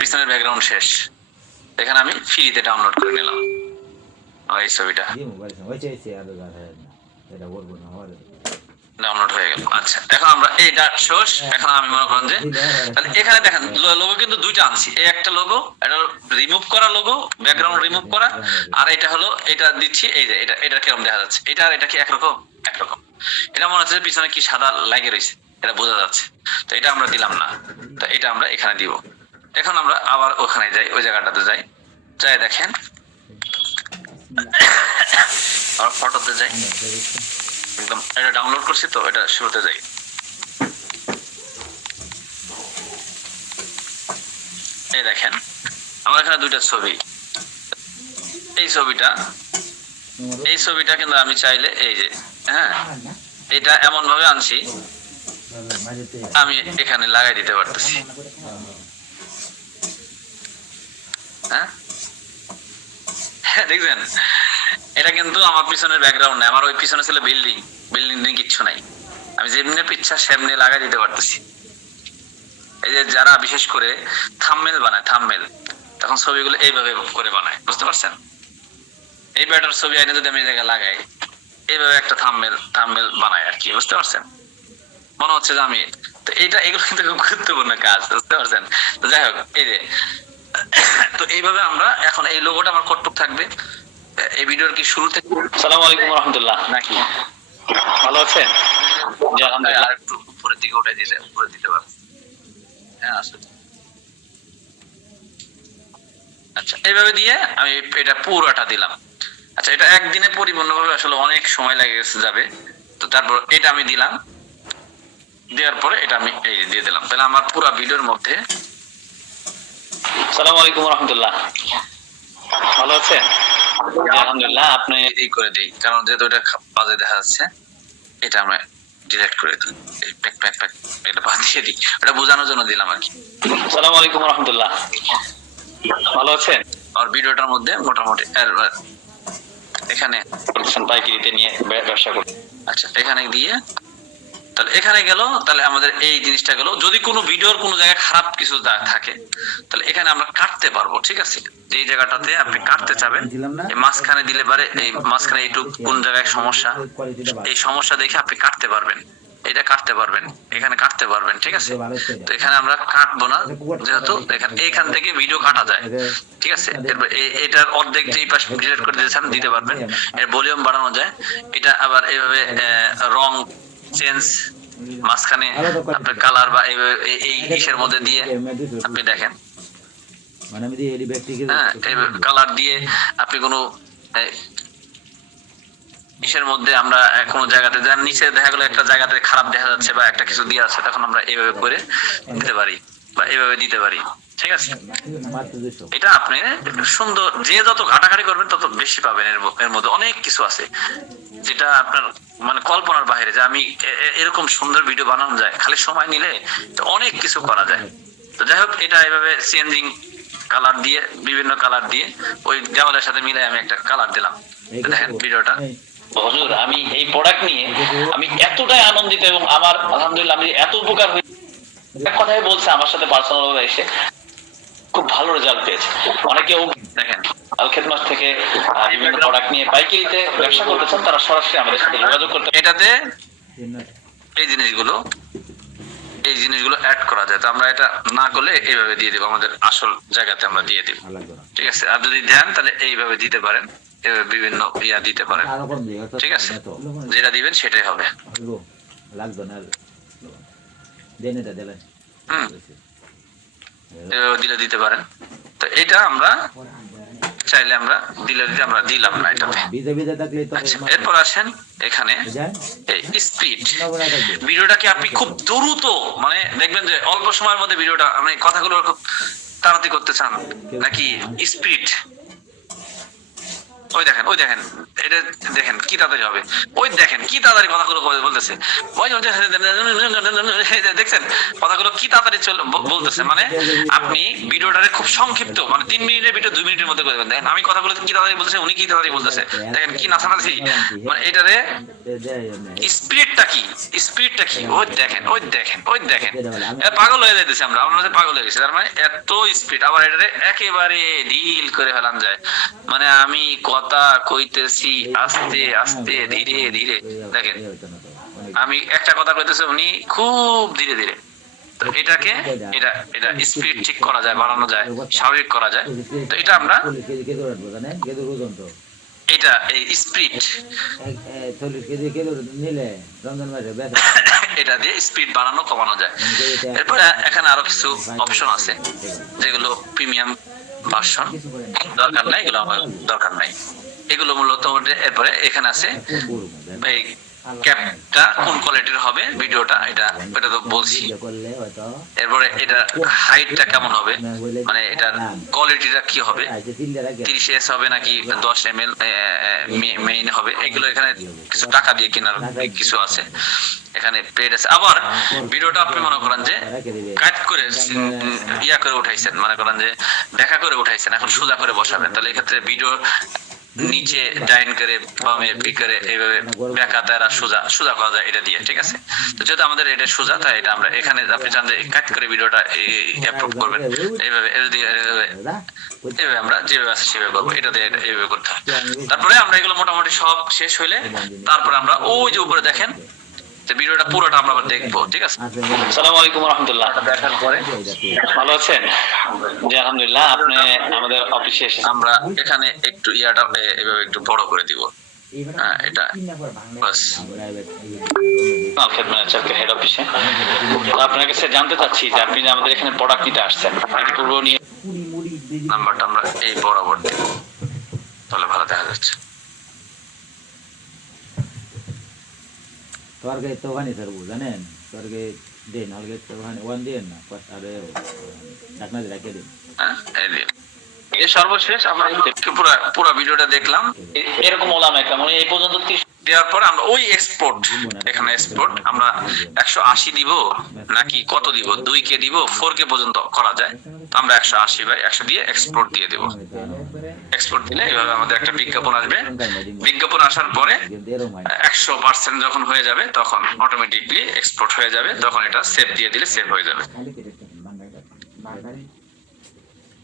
পিছনের ব্যাকগ্রাউন্ড শেষ। এখানে আমি ফ্রিতে ডাউনলোড করে নিলাম এই ছবিটা, ডাউনলোড হয়ে গেল। আচ্ছা, এখন আমরা এইটা শেষ। এখন আমি মনে করেন যে তাহলে এখানে দেখেন লোগো কিন্তু দুইটা আনছি, এই একটা লোগো, এটা রিমুভ করা লোগো, ব্যাকগ্রাউন্ড রিমুভ করা, আর এটা হলো এটা দিচ্ছি এই যে এটা কিরকম দেখা যাচ্ছে, এটা আর এটা কি একরকম? একরকম। এটা মনে হচ্ছে পিছনে কি সাদা লাগিয়ে রয়েছে, এটা বোঝা যাচ্ছে। তো এটা আমরা দিলাম না, তো এটা আমরা এখানে দিব। এখন আমরা আবার ওখানে যাই, ওই জায়গাটাতে যাই, যাই দেখেন আর ফটোতে যাই, একদম এটা ডাউনলোড করছি তো এটা শুরুতে যাই। এই দেখেন আমার এখানে দুইটা ছবি, এই ছবিটা কিন্তু আমি চাইলে এই যে হ্যাঁ এটা এমন ভাবে আনছি আমি এখানে লাগাই দিতে পারতেছি। হ্যাঁ দেখছেন, এটা কিন্তু আমার পিছনের ব্যাকগ্রাউন্ড নাই, আমার ওই পিছনে ছিল বিল্ডিং কিচ্ছু নাই, আমি যেমনি পিচ্ছা সেমনি লাগাই দিতে পারতেছি। এই যে যারা বিশেষ করে থাম্বনেল বানায়, থাম্বনেল তখন ছবিগুলো এইভাবে করে বানায়, বুঝতে পারছেন? এই ব্যাটার ছবি আইনে যদি আমি জায়গায় লাগাই, এইভাবে একটা থাম্বনেল বানায় আর কি, বুঝতে পারছেন? মনে হচ্ছে যে আমি তো এগুলো কিন্তু খুব গুরুত্বপূর্ণ কাজ, বুঝতে পারছেন? তো যাই হোক, এই যে তো এইভাবে আমরা এখন এই লোগোটা আমার কটটুক থাকবে এই ভিডিওর কি শুরু থেকে। আসসালামু আলাইকুম ওয়া রাহমাতুল্লাহ, নাকি ভালো আছেন? জি আলহামদুলিল্লাহ। একটু উপরের দিকে উঠে দিলে উপরে দিতে পারবেন। হ্যাঁ আসলে আচ্ছা, এইভাবে দিয়ে আমি এটা পুরোটা দিলাম। আচ্ছা, এটা একদিনে পরিপূর্ণভাবে আসলে অনেক সময় লাগে যাবে, তো তারপর এটা আমি দিলাম, দেওয়ার পরে এটা আমি এই দিয়ে দিলাম। তাহলে আমার পুরো ভিডিওর মধ্যে আসসালামু আলাইকুম রাহমাতুল্লাহ, ভালো আছেন? আলহামদুলিল্লাহ। আপনি এই করে দিই, কারণ যেহেতু এটা বাজে দেখা যাচ্ছে, এটা আমরা ডিরেক্ট করে দিই, এই প্যাক প্যাক প্যাক এটা বাদ দিয়ে দিই, এটা বোঝানোর জন্য দিলাম আর কি। আসসালামু আলাইকুম রাহমাতুল্লাহ, ভালো আছেন? আর ভিডিওটার মধ্যে মোটামুটি এখানে পাইকারিতে নিয়ে ব্যবসা করি। আচ্ছা, এখানে দিয়ে তাহলে এখানে গেল, তাহলে আমাদের এই জিনিসটা গেল। যদি কোনো ভিডিওর কোনো জায়গায় খারাপ কিছু থাকে, তাহলে এখানে আমরা কাটতে পারবো, ঠিক আছে? যে জায়গাটাতে আপনি কাটতে চাবেন, এই মাঝখানে দিলে পারে, এই মাঝখানে এইটুক কোন জায়গায় সমস্যা, এই সমস্যা দেখে আপনি কাটতে পারবেন, এটা কাটতে পারবেন, এখানে কাটতে পারবেন, ঠিক আছে? তো এখানে আমরা কাটবো না, যেহেতু এখান থেকে ভিডিও কাটা যায়, ঠিক আছে? এটার অর্ধেক যে পাশ ডিলিট করে দিয়েছেন দিতে পারবেন, এর ভলিউম বাড়ানো যায়, এটা আবার এইভাবে রং চেঞ্জ, মাঝখানে আপনার কালার বা এই ইসের মধ্যে দিয়ে আপনি দেখেন, হ্যাঁ, কালার দিয়ে আপনি কোনো ইসের মধ্যে আমরা কোনো জায়গাতে যার নিচে দেখা গেলো একটা জায়গাতে খারাপ দেখা যাচ্ছে বা একটা কিছু দিয়ে আছে, তখন আমরা এইভাবে করে দিতে পারি বা এইভাবে দিতে পারি, ঠিক আছে? এটা আপনি সুন্দর, যে যত ঘাটাঘাটি করবেন তত বেশি পাবেন। এর মধ্যে অনেক কিছু আছে যেটা আপনার মানে কল্পনার বাইরে, যে আমি এরকম সুন্দর ভিডিও বানানো যায়, খালি সময় নিলে অনেক কিছু করা যায়। তো যাই হোক, এটা এইভাবে চেঞ্জিং কালার দিয়ে, বিভিন্ন কালার দিয়ে ওই দেওয়ালের সাথে মিলে আমি একটা কালার দিলাম। দেখেন ভিডিওটা। হুজুর, আমি এই প্রোডাক্ট নিয়ে আমি এতটাই আনন্দিত এবং আমার আলহামদুলিল্লাহ আমি এত উপকার হয়েছে, এক কথাই বলছে আমার সাথে পার্সোনাল ভাবে এসে খুব ভালো রেজাল্ট পেয়েছে। অনেকেও দেখেন আল খেদমাত থেকে বিভিন্ন প্রোডাক্ট নিয়ে পাইকারিতে ব্যবসা করতেছেন, তারা সরাসরি আমাদের সাথে যোগাযোগ করতে, এটাতে এই জিনিসগুলো অ্যাড করা যায়। তো আমরা এটা না করলে এইভাবে দিয়ে দিব, আমাদের আসল জায়গাতে আমরা দিয়ে দিব, ঠিক আছে? আর যদি দেন তাহলে এইভাবে দিতে পারেন, বিভিন্ন ইয়া দিতে পারেন, ঠিক আছে? যেটা দিবেন সেটাই হবে। দিলে দিতে পারেন। তো এটা আমরা চাইলে আমরা দিলে দিতে, আমরা দিলাম না এটাতে। আচ্ছা, এরপর আসেন এখানে স্পিড। ভিডিওটাকে আপনি খুব দ্রুত, মানে দেখবেন যে অল্প সময়ের মধ্যে ভিডিওটা, মানে কথাগুলো খুব তাড়াতাড়ি করতে চান নাকি স্পিড? ওই দেখেন এটা দেখেন কি তাড়াতাড়ি হবে, ওই দেখেন কি তাড়াতাড়ি কথাগুলো বলতেছে, দেখছেন কথাগুলো কি তাড়াতাড়ি বলতেছে। মানে আপনি ভিডিওটারে খুব সংক্ষিপ্ত, মানে 3 মিনিটের ভিডিও 2 মিনিটের মধ্যে করে দেবেন। দেখেন আমি কথাগুলো কি তাড়াতাড়ি বলতেছে, উনি কি তাড়াতাড়ি বলতেছে, দেখেন কি নাচানাচি, মানে এটারে স্পিডটা কি, ওই দেখেন পাগল হয়ে যাইতেছে, আমরা পাগল হয়ে গেছি। তার মানে এত স্পিড, আবার এটারে একেবারে ডিল করে ফেলান যায়। মানে আমি কথা কইতেছি আস্তে আস্তে ধীরে ধীরে, দেখেন আমি একটা কথা কইতেছি, উনি খুব ধীরে ধীরে। তো এটাকে এটা স্পিড ঠিক করা যায়, বাড়ানো যায়, স্বাভাবিক করা যায়। তো এটা আমরা এটা এই স্পিড এটা দিয়ে স্পিড বাড়ানো কমানো যায়। এরপরে এখানে আরো কিছু অপশন আছে যেগুলো প্রিমিয়াম ভার্সন, দরকার নাই, এগুলো আমার দরকার নাই, এগুলো মূলত। এরপরে এখানে আছে এই ক্যাপটা কোন কোয়ালিটির হবে ভিডিওটা, এটা তো বলছি। এরপরে এটা হাইটটা কেমন হবে, মানে এটার কোয়ালিটিটা কি হবে, 30s হবে নাকি 10 ml মেইন হবে, এগুলো এখানে কিছু টাকা দিয়ে কেনার কিছু আছে, এখানে পেড আছে। আবার ভিডিওটা আপনি মনে করেন যে কাট করে ইয়া করে উঠাইছেন, মনে করেন যে দেখা করে উঠাইছেন, এখন সোজা করে বসাবেন, তাহলে এক্ষেত্রে ভিডিও নিচে ডাইন করে বামে পি করে এইভাবে ব্যাকা তারা সোজা করা যায় এটা দিয়ে, ঠিক আছে? তো যেহেতু আমাদের এটা সোজা, তাই এটা আমরা এখানে আপনি চান যে কাট করে ভিডিওটা অ্যাপ্রুভ করবেন, এইভাবে এইভাবে আমরা যেভাবে আছে সেভাবে করবো, এটা দিয়ে এইভাবে করতে হয়। তারপরে আমরা এগুলো মোটামুটি সব শেষ হইলে তারপরে আমরা ওই যে উপরে দেখেন ভিডিওটা পুরোটা আমরা দেখবো, ঠিক আছে? আসসালামু আলাইকুম রাহমাতুল্লাহ, দেখার পরে ভালো আছেন? জি আলহামদুলিল্লাহ। আপনি আমাদের অফিসে এসে আমরা এখানে একটু ইয়াটা এভাবে একটু বড় করে দিব, হ্যাঁ, এটা বাস হেড অফিসে। আপনার কাছে জানতে চাচ্ছি যে আপনি যে আমাদের এখানে প্রোডাক্ট নিতে আসছেন, আপনি পূর্ব নিয়ে নাম্বারটা আমরা এই বরাবর দেব, তাহলে ভালো দেখা যাচ্ছে। তরকারি তো ওখানে ছাড়বো জানেন, তরকারি দিন হালকা তো ওখানে ওয়ান দিন না আরে ঢাকনা দিয়ে রাখিয়ে দিন। হ্যাঁ, এই সর্বশেষ আমরা পুরো পুরো ভিডিওটা দেখলাম। এরকম ওলামা একরাম উনি এই পর্যন্ত 30 দেওয়ার পর আমরা ওই এক্সপোর্ট, এখানে এক্সপোর্ট আমরা 180 দিব নাকি কত দিব, 2K দিব, 4K পর্যন্ত করা যায়। তো আমরা 180 বাই 100 দিয়ে এক্সপোর্ট দিয়ে দেব। এক্সপোর্ট দিলে এইভাবে আমাদের একটা বিজ্ঞাপন আসবে। বিজ্ঞাপন আসার পরে 100% যখন হয়ে যাবে তখন অটোমেটিকলি এক্সপোর্ট হয়ে যাবে, তখন এটা সেভ দিয়ে দিলে সেভ হয়ে যাবে। খালি কেটে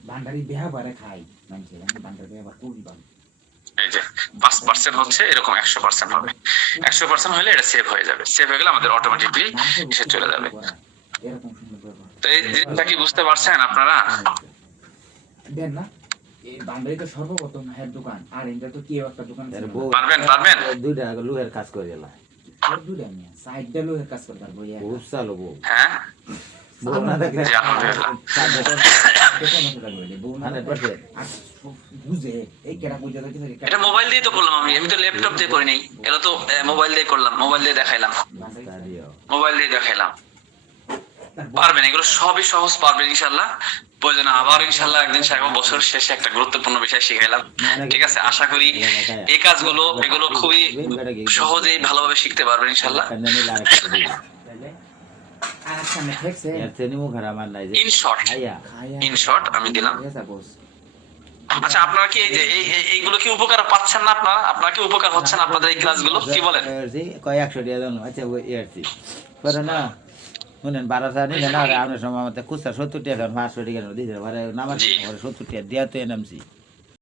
ভান্ডারি বেহা বারে খাই মানছে ভান্ডারি বেহা বার খুবই ভালো। এই যে 5% হচ্ছে, এরকম 100% হবে। 100% হলে এটা সেভ হয়ে যাবে। সেভ হয়ে গেলে আমাদের অটোমেটিকলি এসে চলে যাবে। এরকম সুন্দর ব্যবহার তো এই জিনিসটা কি বুঝতে পারছেন আপনারা? দেন না, এই ভান্ডারি তো সর্বপ্রথম হের দোকান, আর এটা তো কেউ একটা দোকান ছিল না। পারবেন পারবেন দুইটা লোহের কাজ করে দিলাম, আর দুইটা নিয়ে সাইডটা লোকের কাজ করতে পারবো। খুব চালো বউ হ্যাঁ, বউ না থাকলে জি, আলহামদুলিল্লাহ। বুঝে এই কেটা বুঝে এটা মোবাইল দিয়ে তো করলাম, আমি তো ল্যাপটপ দিয়ে করি নাই, এটা তো মোবাইল দিয়ে করলাম, মোবাইল দিয়ে দেখাইলাম, মোবাইল দিয়ে দেখাইলাম। পারবেন, এগুলো সবই সহজ পারবেন ইনশাআল্লাহ। প্রয়োজনে আবার ইনশাআল্লাহ একদিন শেখাবো। বছর শেষে একটা গুরুত্বপূর্ণ বিষয় শিখাইলাম, ঠিক আছে? আশা করি এই কাজগুলো এগুলো খুবই সহজেই ভালোভাবে শিখতে পারবেন ইনশাআল্লাহ। ইন শর্ট আমি দিলাম। আচ্ছা, আপনারা কি এই যে এইগুলো কি উপকার পাচ্ছেন না? আপনারা কি উপকার হচ্ছেন আপনাদের এই ক্লাসগুলো, কি বলেন? কয় 100 টাকা দাম। আচ্ছা এরছি পরে না শুনেন 12 টাকা নিলে না আপনার সময় আমাদের খুচরা 70 টাকা 500 টাকা দিয়েছে, নামাজ 70 টাকা দেওয়া তো এনামছি।